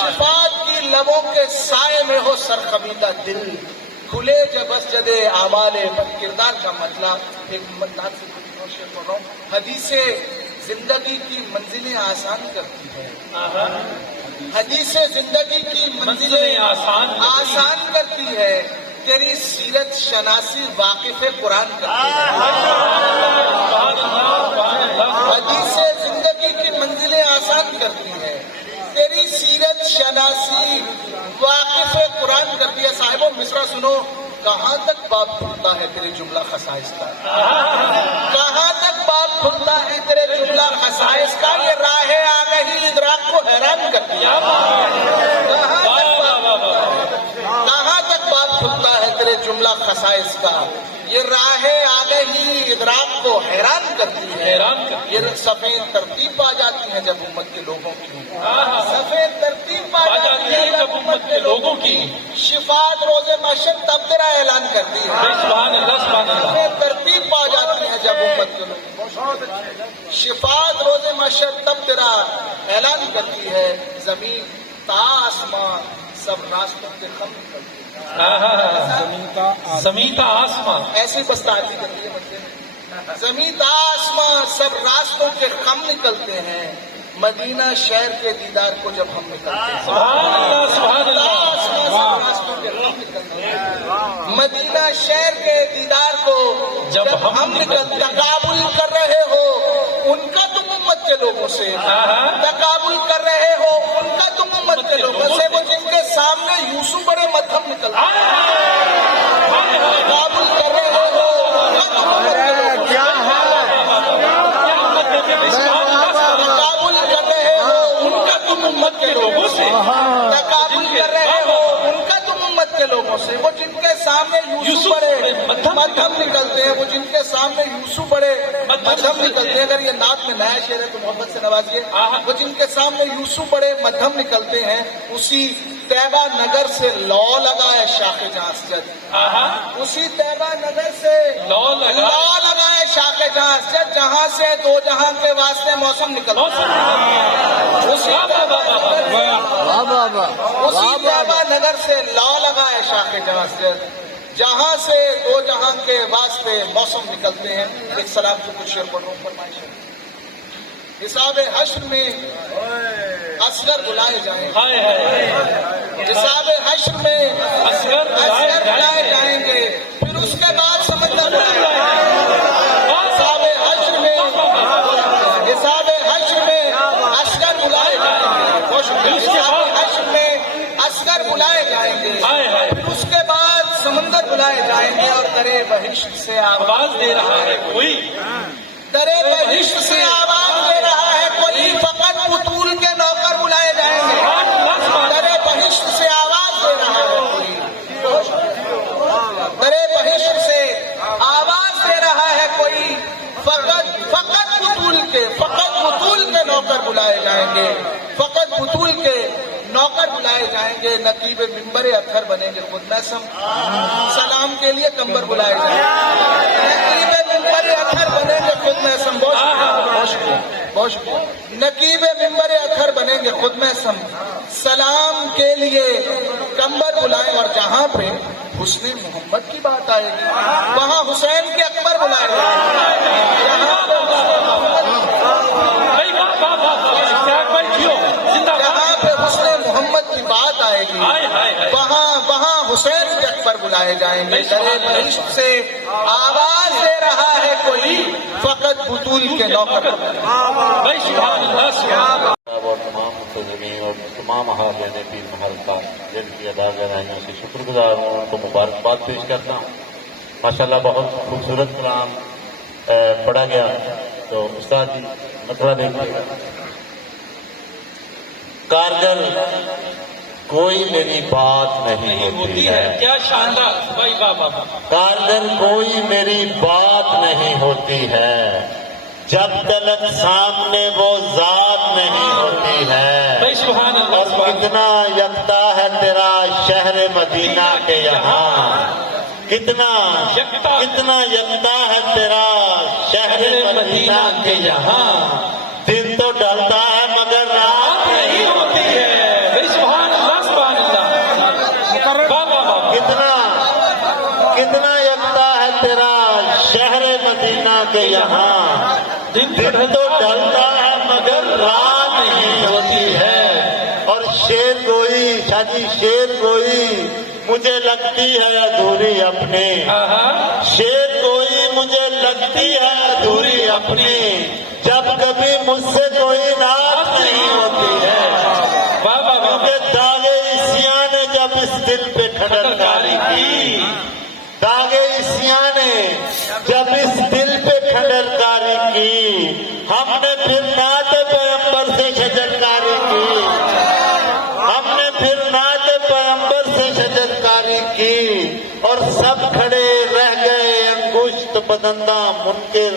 شفاعت کی لبوں کے سائے میں ہو سرخمیدہ دل کھلے جب مسجد اعمال بد کردار کا مطلب ایک مدد سے کوشش کر رہا ہوں. حدیث زندگی کی منزلیں آسان کرتی ہے. حدیث زندگی کی منزلیں آسان کرتی ہے. تیری سیرت شناسی واقف قرآن کرتی ہے. حدیث زندگی کی منزلیں آسان کرتی ہے. تیری سیرت شناسی واقف قرآن کرتی ہے. صاحبوں مصرع سنو. کہاں تک بات کھلتا ہے تیرے جملہ خصائص کا. کہاں تک بات کھلتا ہے تیرے جملہ خصائص کا. یہ راہ آگہی ادراک کو حیران کرتی ہے. کہاں تک بات کھلتا ہے تیرے جملہ خصائص کا. یہ راہ آگہی ادراک کو حیران کرتی ہے. یہ سفید ترتیب پا جاتی ہے جب امت کے لوگوں کی. سفید ترتیب پا جاتی ہے جب امت کے لوگوں کی. شفاعت روز محشر تب تیرا اعلان کرتی ہے. سفید ترتیب پا جاتی ہے جب امت کے لوگ. شفاعت روز محشر تب تیرا اعلان کرتی ہے. زمین تا آسمان سب راستوں کے خم نکلتی ہے. زمین کا آسمان ایسی بستاری کرتی ہے. زمین تا آسمان سب راستوں کے خم نکلتے ہیں. مدینہ شہر کے دیدار کو جب ہم نکلتے ہیں. سبحان اللہ سبحان اللہ. سب راستوں کے خم نکلتے ہیں. مدینہ شہر کے دیدار کو جب ہم نکلتے تقابل کر رہے ہو ان کا تم امت کے لوگوں سے. تقابل کر رہے ہو ان کا تم امت کے لوگوں سے. وہ جن کے سامنے یوسف بڑے مدھم نکلتے تقابل کر رہے ہو ان کا تم امت کے لوگوں سے. تقابل کر رہے ہو ان کا تم امت کے لوگوں سے. تقابل کر رہے ہو ان کا تم امت کے لوگوں سے. وہ جن کے سامنے یوسف بڑے مدھم نکلتے ہیں. وہ جن کے سامنے یوسف بڑے مدھم نکلتے ہیں. اگر یہ نعت میں نیا شعر ہے تو محبت سے نوازیے. وہ جن کے سامنے یوسف بڑے مدھم نکلتے ہیں. اسی طیبہ نگر سے لو لگائے شاخ جہاں اسجد. اسی طیبہ نگر سے لو لگائے شاخ جہاں اسجد جہاں سے دو جہاں کے واسطے موسم نکلتا ہے. اسی طیبہ نگر سے لو لگائے شاخ جہاں اسجد جہاں سے دو جہاں کے واسطے موسم نکلتے ہیں. ایک سلام سے کچھ شعر پڑھ رہا ہوں. فرمائش ہے. حساب حشر میں اصغر بلائے جائیں. حساب حشر میں اصغر بلائے جائیں گے. پھر اس کے بعد سمجھدار بلائے جائیں گے. حساب حشر میں اصغر بلائے جائیں گے. حساب حشر میں اصغر بلائے جائیں گے. پھر اس کے بعد سمندر بلائے جائیں گے. اور درے بہشت سے آواز دے رہا ہے کوئی. درے بہشت سے آواز دے رہا ہے کوئی. فقط بطول کے نوکر بلائے جائیں گے. درے بہشت سے آواز دے رہا ہے کوئی. درے بہشت سے آواز دے رہا ہے کوئی. فقط بطول کے نوکر بلائے جائیں گے. فقط بطول کے نوکر بلائے جائیں گے. نقیب ممبر اطہر بنیں گے خود محسم. سلام کے لیے کمبر بلائے جائیں گے. نقیب ممبر اطہر بنیں گے خود محسم. بہت شکریہ. نقیب ممبر اطہر بنیں گے خود محسم. سلام کے لیے کمبر بلائیں. اور جہاں پہ حسن محمد کی بات آئے گی وہاں حسین کے اکبر بلائے جائیں گے. جہاں پہ حسن محمد کی بات حسین کے اکبر بلائے جائیں گے. درے بہشت سے آواز دے رہا ہے کوئی فقط بطول کے نوکر. بھائی سبحان اللہ سبحان اللہ. اور تمام منتظمین اور تمام حاضرین پیر محل کا جن کی ادا گہرائیوں سے شکر گزار ہوں، ان کو مبارکباد پیش کرتا ہوں. ماشاءاللہ بہت خوبصورت کلام پڑھا گیا. تو استاد جی مطلب دیکھیے گا. کارگر کوئی میری بات نہیں ہوتی ہے. کیا شاندار بھائی. بابا کارگر کوئی میری بات نہیں ہوتی ہے جب تک سامنے وہ ذات نہیں ہوتی ہے. بھائی سبحان اللہ اور سبحان اللہ. کتنا یکتا ہے تیرا شہر مدینہ کے یہاں. کتنا یکتا ہے تیرا شہر مدینہ کے یہاں. دن تو ڈلتا ہے مگر رات نہیں ہوتی ہے. بھائی سبحان اللہ سبحان اللہ. بابا کتنا یکتا ہے تیرا شہر مدینہ کے یہاں. دن تو ڈلتا ہے مگر رات نہیں ہوتی ہے. اور شیر گوئی شادی شیر گوئی مجھے لگتی ہے ادھوری اپنی. شیر گوئی مجھے لگتی ہے ادھوری اپنی جب کبھی مجھ سے کوئی ناز نہیں ہوتی ہے. کیونکہ داغے عیسیاں نے جب اس دل پہ کھنڈرکاری کی. داغے عیسیاں نے جب اس دل پہ کھنڈرکاری کی ہم نے پھر نعت پیغمبر سے شجرکاری کی. ہم نے پھر نعت پیغمبر سے شجرکاری کی اور سب کھڑے رہ گئے انگشت بدندہ منکر.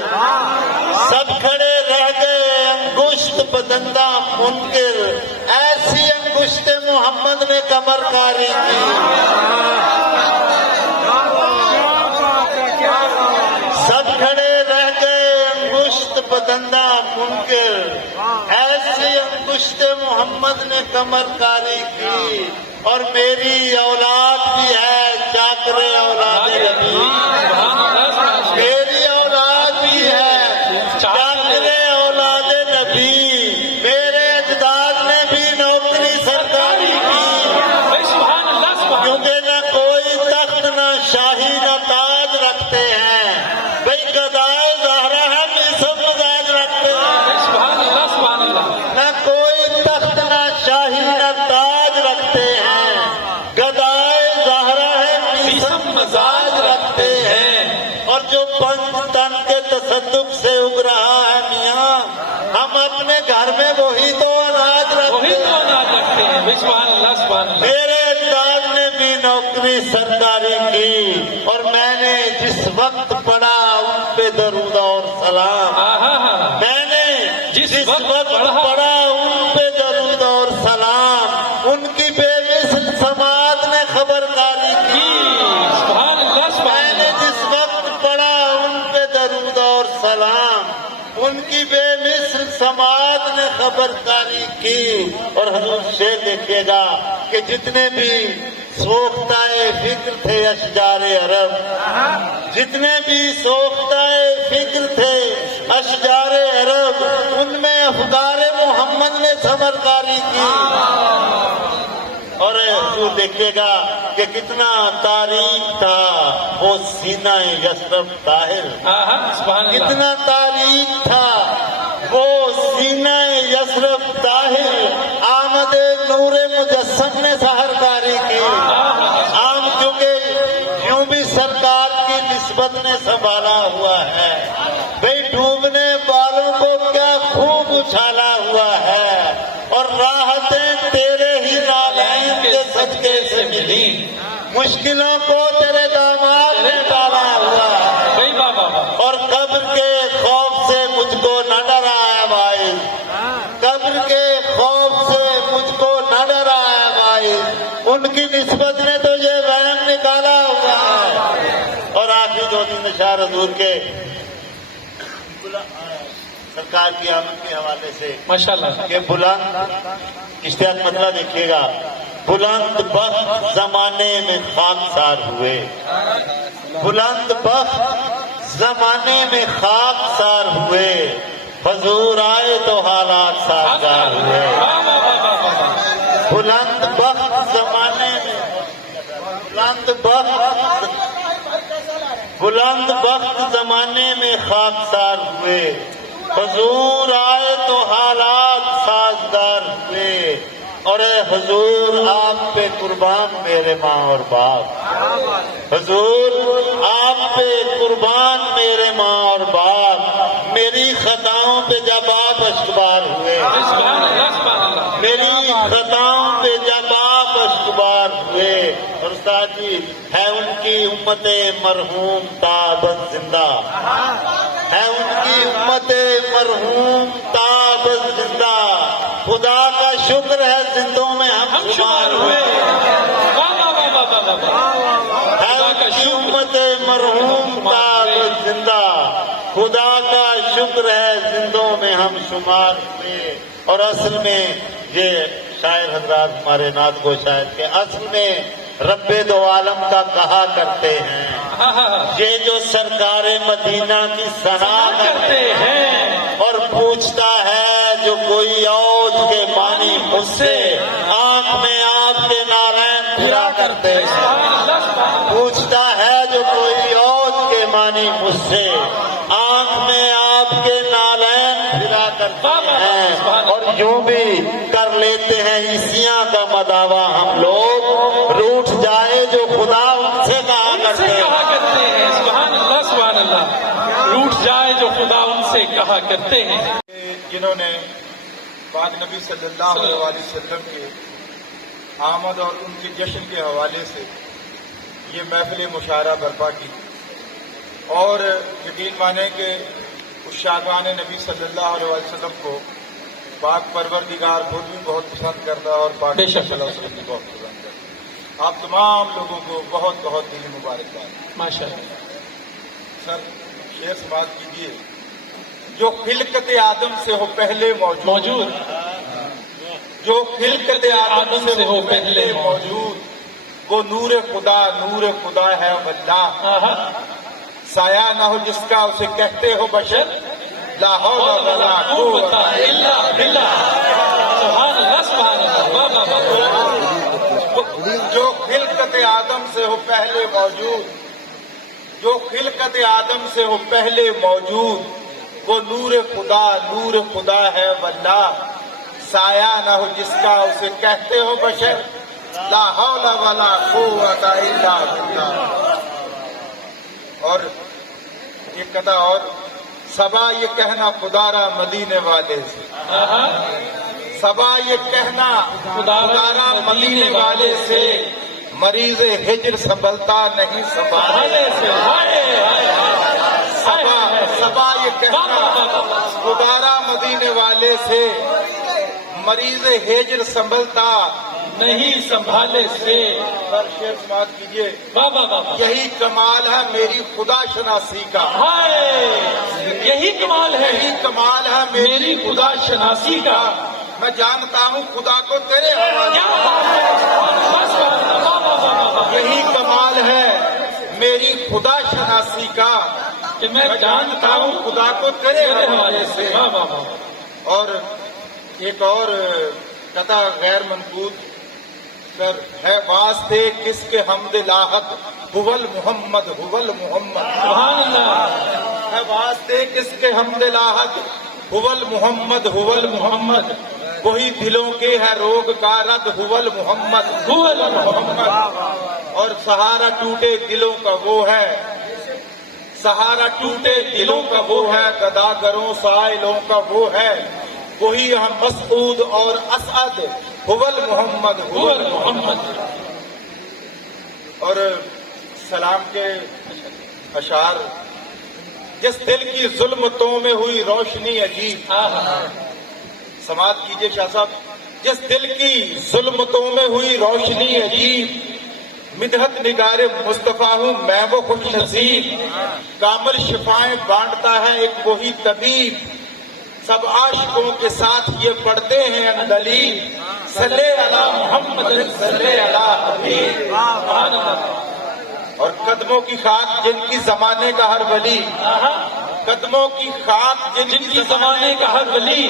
سب کھڑے رہ گئے انگشت بدندہ منکر. ایسی انگشت محمد نے کمر کاری کی. سب کھڑے رہ گئے انگشت بدندہ منکر. ایسی انگشت محمد نے کمر کاری کی. اور میری اولاد بھی ہے چاکر اولاد نبی. میری اولاد بھی ہے چاکر اولاد نبی. میرے اجداد نے بھی نوکری سرکاری کی. کیونکہ نہ کوئی تخت نہ شاہی نہ تاج رکھتے ہیں. بھائی گدائے زہرا ہے سب تاج رکھتے ہیں. نہ کوئی تخت نہ شاہی نہ تاج رکھتے ہیں. گدائے زہرا ہے سب مزاج رکھتے ہیں. اور جو پنج تن کے تصدق سے اگ رہا ہے میاں ہم اپنے گھر میں وہی تو اناج رکھتے ہیں. میرے اجداد نے بھی نوکری سرکاری کی اور میں نے جس وقت پڑھا ان پہ درود اور سلام. میں نے جس وقت پڑھا ان پہ درود اور سلام. ان کی بے مثل سماعت نے خبرداری کی. میں نے جس وقت پڑھا ان پہ درود اور سلام. ان کی بے مثل سماعت نے خبرداری کی. اور حضور سے دیکھیے گا کہ جتنے بھی سوختۂ فکر تھے اشجار عرب. جتنے بھی سوختۂ فکر تھے اشجار عرب ان میں افکار محمد نے سمرکاری کی. اور حضور دیکھیے گا کہ کتنا تاریخ تھا وہ سینہ یثرب طاہر. کتنا تاریخ تھا وہ سینہ یثرب طاہر. آمد نور مجسم نے سحرکاری کی. عام کیونکہ یوں بھی سرکار کی نسبت نے سنبھالا ہوا ہے. بھائی ڈوبنے والوں کو کیا خوب اچھالا ہوا ہے. اور راحتیں تیرے ہی نالین کے صدقے سے ملی. مشکلوں کو تیرے داماد نے ڈالا ہوا ہے. اور قبر کے خوف سے مجھ کو نہ ڈرایا بھائی. قبر کے خوف سے مجھ کو نہ ڈرایا بھائی. ان کی نسبت نے تو یہ وہم نکالا ہوا ہے. اور آخری دو تین اشعار حضور کے سرکار کی آمد کے حوالے سے ماشاءاللہ کہ بلند اشتیاق مطلب دیکھیے گا. بلند بخت زمانے میں خاکسار ہوئے. بلند بخت زمانے میں خاکسار ہوئے. حضور آئے تو حالات سازگار ہوئے. بلند بخت زمانے میں بلند بخت زمانے میں خاکسار ہوئے، حضور آئے تو حالات سازگار ہوئے، اور اے حضور آپ پہ قربان میرے ماں اور باپ، حضور آپ پہ قربان میرے ماں اور باپ، میری خطاؤں پہ جب آپ اشکبار ہوئے، میری خطاؤں پہ جب آپ اشکبار ہوئے، اور استاد جی ہے ان کی امت مرحوم تابت زندہ، ہے ان کی امت مرحوم تابت زندہ، خدا کا شکر ہے زندوں میں ہم شمار ہوئے، ہے ان کی امت مرحوم تابت زندہ، خدا کا شکر ہے زندوں میں ہم شمار ہوئے۔ اور اصل میں یہ شاعر حضرات ہمارے نعت گو شاعر کے اصل میں رب دو عالم کا کہا کرتے ہیں، یہ جو سرکار مدینہ کی ثنا کرتے ہیں، اور پوچھتا ہے جو کوئی اوج کے معنی مجھ سے، آنکھ میں آپ کے نارائن پھرا کرتے ہیں، پوچھتا ہے جو کوئی اوج کے معنی مجھ سے، آنکھ میں آپ کے نارائن پھرا کرتے ہیں، اور یوں بھی کر لیتے ہیں عیسیاں کا مداوا ہم لوگ، روٹھ جائے جو خدا ان سے کہا کرتے ہیں، سبحان اللہ سبحان اللہ، روٹھ جائے جو خدا ان سے کہا کرتے ہیں۔ جنہوں نے بعد نبی صلی اللہ علیہ وسلم کے آمد اور ان کے جشن کے حوالے سے یہ محفل مشاعرہ برپا کی، اور یقین مانیں کہ اس شاگان نبی صلی اللہ علیہ وسلم کو پاک پروردگار خود بھی بہت پسند کرتا اور پاک صلی اللہ علیہ وسلم بھی بہت پسند کرتا۔ آپ تمام لوگوں کو بہت بہت دلی مبارکباد۔ ماشاء اللہ سر شعر سماعت کیجیے۔ جو خلقت آدم سے ہو پہلے موجود، جو خلقت آدم سے ہو پہلے موجود، وہ نور خدا ہے واللہ، سایہ نہ ہو جس کا اسے کہتے ہو بشر، لا حول ولا قوت الا باللہ۔ سبحان اللہ سبحان اللہ۔ جو خلقت آدم سے ہو پہلے موجود، جو خلقت آدم سے ہو پہلے موجود، وہ نور خدا ہے واللہ، سایہ نہ ہو جس کا اسے کہتے ہو بشر، لا حول ولا قوت الا باللہ۔ اور ایک قطع اور، صبا یہ کہنا خدا را مدینے والے سے، صبا یہ کہنا خدا را مدینے والے سے، مریض ہجر سنبھلتا نہیں سنبھالے سے، صبا یہ کہنا خدا را مدینے والے سے، مریض ہجر سنبھلتا نہیں سنبھالے سے۔ پر شعر سماعت کیجیے۔ یہی کمال ہے میری خدا شناسی کا، یہی کمال ہے، یہی کمال ہے میری خدا شناسی کا، میں جانتا ہوں خدا کو تیرے حوالے، یہی کمال ہے میری خدا شناسی کا، کہ میں جانتا ہوں خدا کو تیرے حوالے سے۔ اور ایک اور قطع غیر منقوط سر ہے، واسطے کس کے حمد لاحق حول محمد سبحان اللہ، ہے واسطے کس کے حمد لاحق حول محمد، وہی دلوں کے ہے روگ کا رد حول محمد، اور سہارا ٹوٹے دلوں کا وہ ہے، سہارا ٹوٹے دلوں کا وہ ہے، گداگروں سائلوں کا وہ ہے، وہی ہم مسعود اور اسعد حول محمد۔ اور سلام کے اشعار، جس دل کی ظلمتوں میں ہوئی روشنی عجیب، سماعت کیجئے شاہ صاحب، جس دل کی ظلمتوں میں ہوئی روشنی عجیب، مدحت نگار مصطفیٰ ہوں میں وہ خوش نصیب، کامل شفائیں بانٹتا ہے ایک وہی طبیب، سب عاشقوں کے ساتھ یہ پڑھتے ہیں اندلی، صلی علی محمد صلی علی حبیب۔ اور قدموں کی خاک جن کی زمانے کا ہر ولی، قدموں کی خاک جن کی زمانے کا ہر ولی،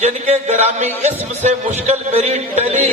جن کے گرامی اسم سے مشکل میری ٹلی،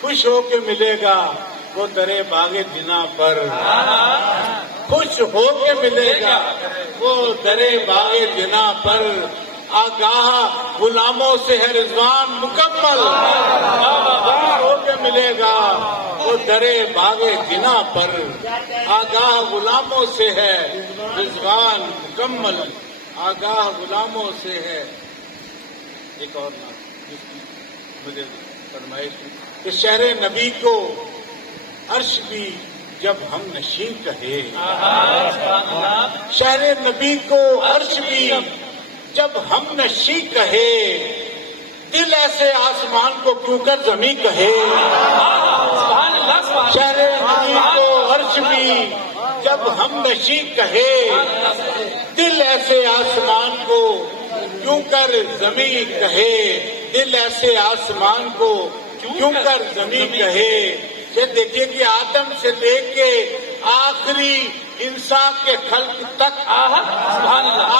خوش ہو کے ملے گا وہ درے باغ جنا پر، خوش ہو کے ملے گا وہ درے باغ جنا پر، آگاہ غلاموں سے ہے رضوان مکمل، خوش ہو کے ملے گا وہ درے باغ جنا پر، آگاہ غلاموں سے ہے رضوان مکمل، آگاہ غلاموں سے ہے۔ ایک اور بات جس کی مجھے فرمائش کہ شہر نبی کو عرش بھی جب ہم نشین کہے، شہر نبی کو عرش بھی جب ہم نشین کہے، دل ایسے آسمان کو کیوں کر زمین کہے، شہر نبی کو عرش بھی جب ہم نشین کہے، دل ایسے آسمان کو کیوں کر زمین کہے، دل ایسے آسمان کو کیوں کر زمین کہے۔ یہ دیکھیے کہ آدم سے لے کے آخری انسان کے خلق تک،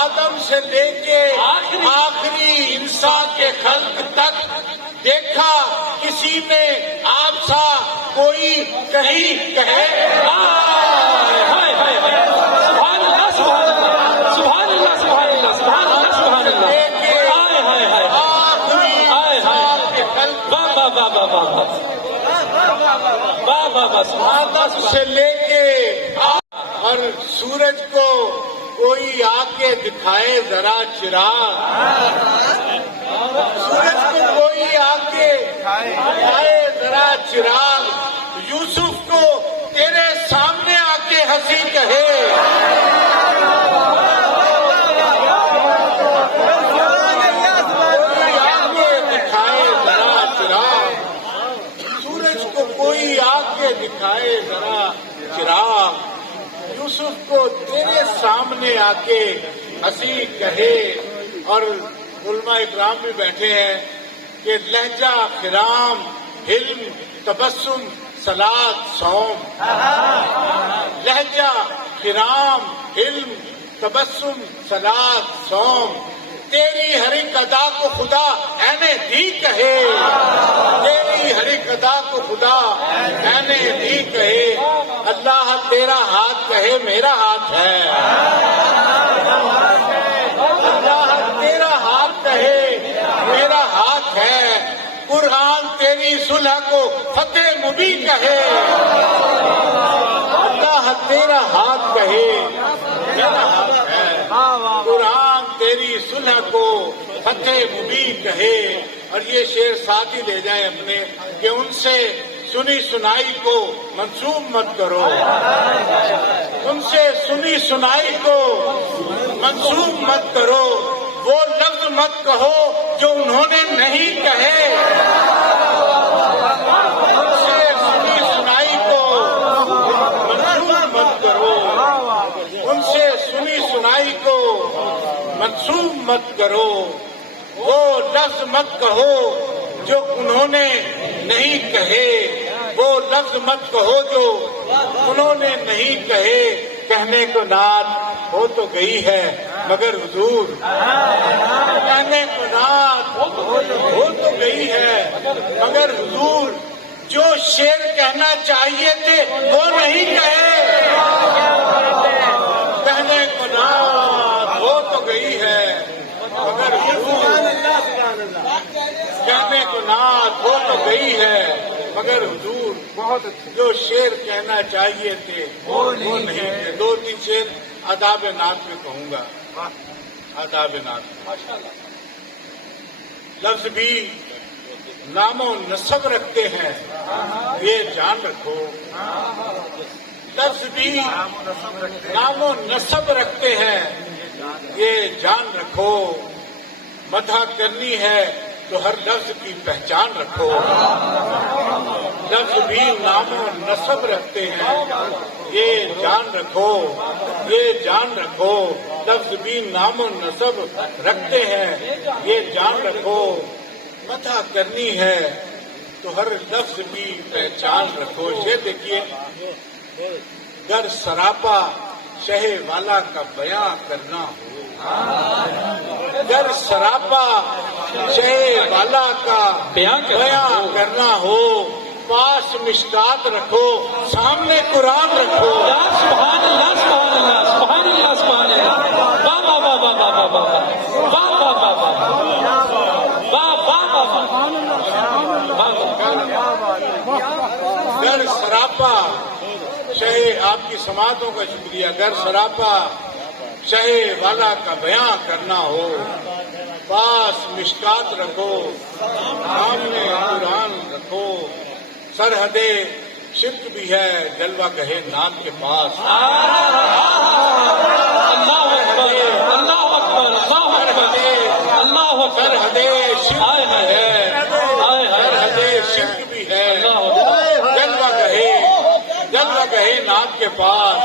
آدم سے لے کے آخری انسان کے خلق تک دیکھا کسی نے آپ سا کوئی کہیں کہے، آدم سے لے کے اور سورج کو کوئی آ کے دکھائے ذرا چراغ، سورج کو کوئی آ کے دکھائے ذرا چراغ، یوسف کو تیرے سامنے آ کے ہنسی کہے، کوئی آ کے دکھائے ذرا چراغ، یوسف کو تیرے سامنے آ کے ہنسی کہے۔ اور علماء اکرام بھی بیٹھے ہیں کہ لہجہ خرام حلم تبسم صلات صوم، لہجہ خرام حلم تبسم صلات صوم، تیری ہر ایک ادا کو خدا اینے دی کہے، تیری ہر ایک ادا کو خدا اینے دی کہے، اللہ تیرا ہاتھ کہے میرا ہاتھ ہے، اللہ تیرا ہاتھ کہے میرا ہاتھ ہے، قرآن تیری صلح کو فتح مبین کہے، اللہ تیرا ہاتھ کہے میرا ہاتھ ہے، قرآن تیری صلح کو فتح مبین کہے۔ اور یہ شعر ساتھ ہی لے جائیں اپنے کہ ان سے سنی سنائی کو منسوب مت کرو، ان سے سنی سنائی کو منسوب مت کرو، وہ لفظ مت کہو جو انہوں نے نہیں کہے، ان سے سنی سنائی کو منسوب مت کرو، ان سے سنی سنائی کو منسوب مت کرو، وہ لفظ مت کہو جو انہوں نے نہیں کہے، وہ لفظ مت کہو جو انہوں نے نہیں کہے، کہنے کو نعت ہو تو گئی ہے مگر حضور، کہنے کو نعت ہو تو گئی ہے مگر حضور، جو شعر کہنا چاہیے تھے وہ نہیں کہے، کہنے کو نعت ہو تو گئی ہے مگر حضور، کہنے کو نعت ہو تو گئی ہے مگر حضور، جو شعر کہنا چاہیے تھے وہ نہیں تھے۔ دو تین شعر آداب نعت میں کہوں گا، آداب نعت، لفظ بھی نام و نسب رکھتے ہیں یہ جان رکھو، لفظ بھی نام و نسب رکھتے ہیں یہ جان رکھو، مدح کرنی ہے تو ہر لفظ کی پہچان رکھو، لفظ بھی نام و نسب رکھتے ہیں یہ جان رکھو، یہ جان رکھو، لفظ بھی نام و نسب رکھتے ہیں یہ جان رکھو، مدح کرنی ہے تو ہر لفظ کی پہچان رکھو۔ یہ دیکھیے، گر سراپا شہ والا کا بیاں کرنا ہو، گر سراپا شہ والا کا بیاں کرنا ہو پاس مشکات رکھو سامنے قرآن رکھو. سبحان اللہ سبحان اللہ سبحان اللہ سبحان اللہ. واہ واہ واہ واہ واہ واہ واہ واہ واہ واہ. گر سراپا شہ آپ کی سماعتوں کا شکریہ. گر سراپا شہ والا کا بیاں کرنا ہو پاس مشکات رکھو سامنے قرآن رکھو. سرحد شرک بھی ہے جلوہ گہے نام کے پاس. اللہ اکبر اللہ اکبر اللہ اکبر. سرحد شرک ہے سرحد شرک بھی ہے جلوہ گہے نام کے پاس.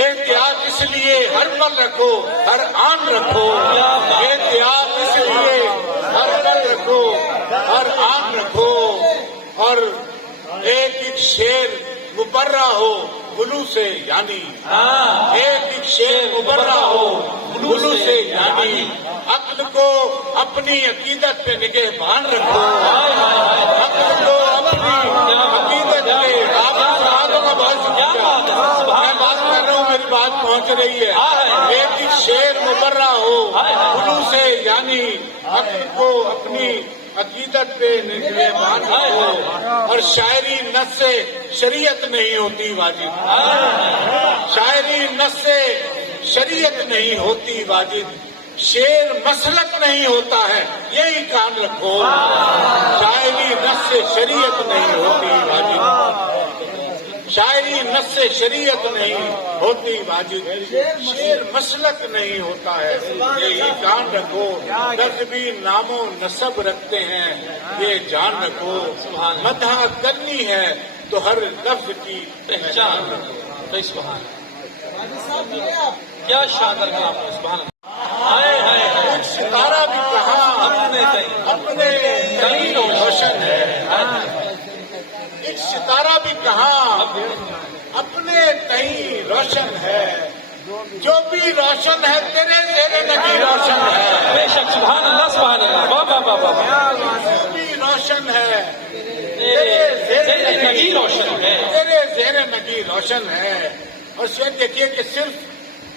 احتیاط اس لیے ہر پل رکھو ہر آن رکھو. احتیاط اس لیے ہر پل رکھو ہر آن رکھو. اور ایک ایک شیر مبرہ ہو گلو سے یعنی ایک شیر مبرہ ہو گلو سے یعنی عقل کو اپنی عقیدت پہ نگہبان رکھو. عقل کو اپنی عقیدت پہ میں بات کر رہا ہوں میری بات پہنچ رہی ہے. ایک شیر مبرہ ہو گلو سے یعنی عقل کو اپنی عقیدت پہ نگہبان رکھو. اور شاعری نص سے شریعت نہیں ہوتی واجب. شاعری نص سے شریعت نہیں ہوتی واجب. شعر مسلک نہیں ہوتا ہے یہی کان رکھو. شاعری نص سے شریعت نہیں ہوتی واجب. شاعری نص سے شریعت نہیں ہوتی واجب. شعر مسلک نہیں ہوتا ہے یہی کان رکھو. لفظ بھی نام و نسب رکھتے ہیں یہ جان رکھو. مدح کرنی ہے تو ہر لفظ کی پہچان رکھو. سبحان کیا شاندار کلام ہے. سبحان ایک ستارہ بھی کہاں اپنے کہیں روشن ہے. ایک ستارہ بھی کہاں اپنے کہیں روشن ہے. جو بھی روشن ہے تیرے زیر نگی روشن ہے. بے شک سبحان اللہ سبحان اللہ. واہ واہ واہ واہ. جو بھی روشن ہے تیرے نگی روشن ہے. تیرے زیر نگی روشن ہے. اور شاید دیکھیے کہ صرف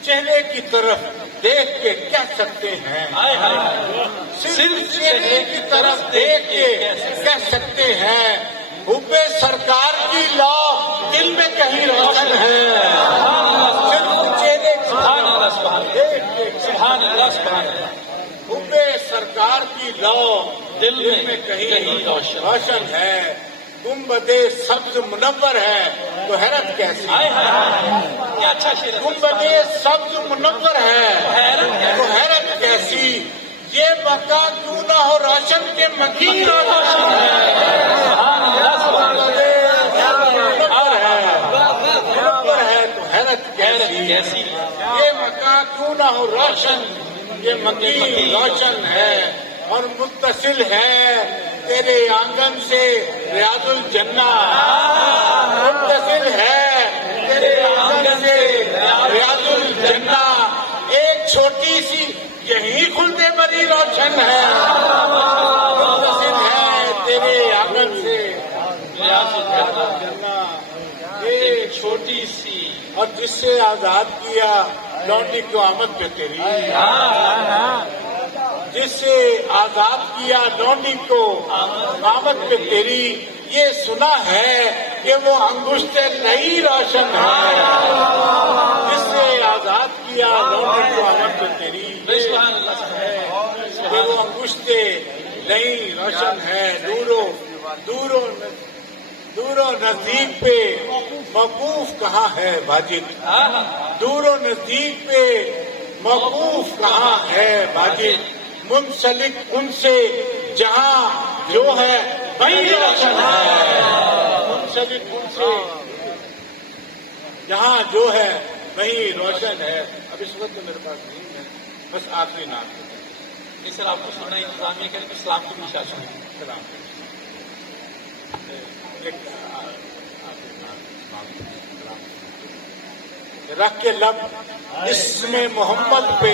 چہرے کی طرف دیکھ کے کہہ سکتے ہیں. صرف چہرے کی طرف دیکھ کے کہہ سکتے ہیں حب سرکار کی لا دل میں کہیں روشن ہے. صرف چہرے سبحان اللہ سبحان اللہ سبحان اللہ سبحان اللہ. حب سرکار کی لا دل میں کہیں روشن ہے. گنبد سبز منور ہے تو حیرت کیسی. کیا اچھا شعر ہے. گنبد سبز منور ہے تو حیرت کیسی. یہ مکہ کیوں نہ ہو روشن کے مکین روشن ہے. منور ہے تو حیرت کیسی. یہ مکہ کیوں نہ ہو روشن یہ مکین روشن ہے. اور متصل ہے تیرے آنگن سے ریاض الجنہ. متصل ہے تیرے آنگن سے ریاض الجنہ. ایک چھوٹی سی یہی خلد بری روشن ہے. متصل ہے تیرے آنگن سے ریاض الجنہ. ایک چھوٹی سی اور جس سے آزاد کیا لونڈی کو آمد پہ تیری. جس سے آزاد کیا لونڈی کو آمد پہ تیری. یہ سنا ہے کہ وہ انگشت نئی روشن ہے. جس سے آزاد کیا لونڈی کو آمد پہ تیری. کہ وہ انگشت نئی روشن ہے. دور و نزدیک پہ موقوف کہاں ہے واجب. دور و نزدیک پہ موقوف کہاں ہے واجب. منسلک ان سے جہاں جو ہے وہی روشن ہے. منسلک ان سے جہاں جو ہے وہی روشن ہے. اب اس وقت تو میرے پاس نہیں ہے بس آخری نام اس سر آپ کو سننا انتظامیہ کے لیے اسلام کی بھی شاشن ہے. سلام رکھ کے لب اسم محمد پہ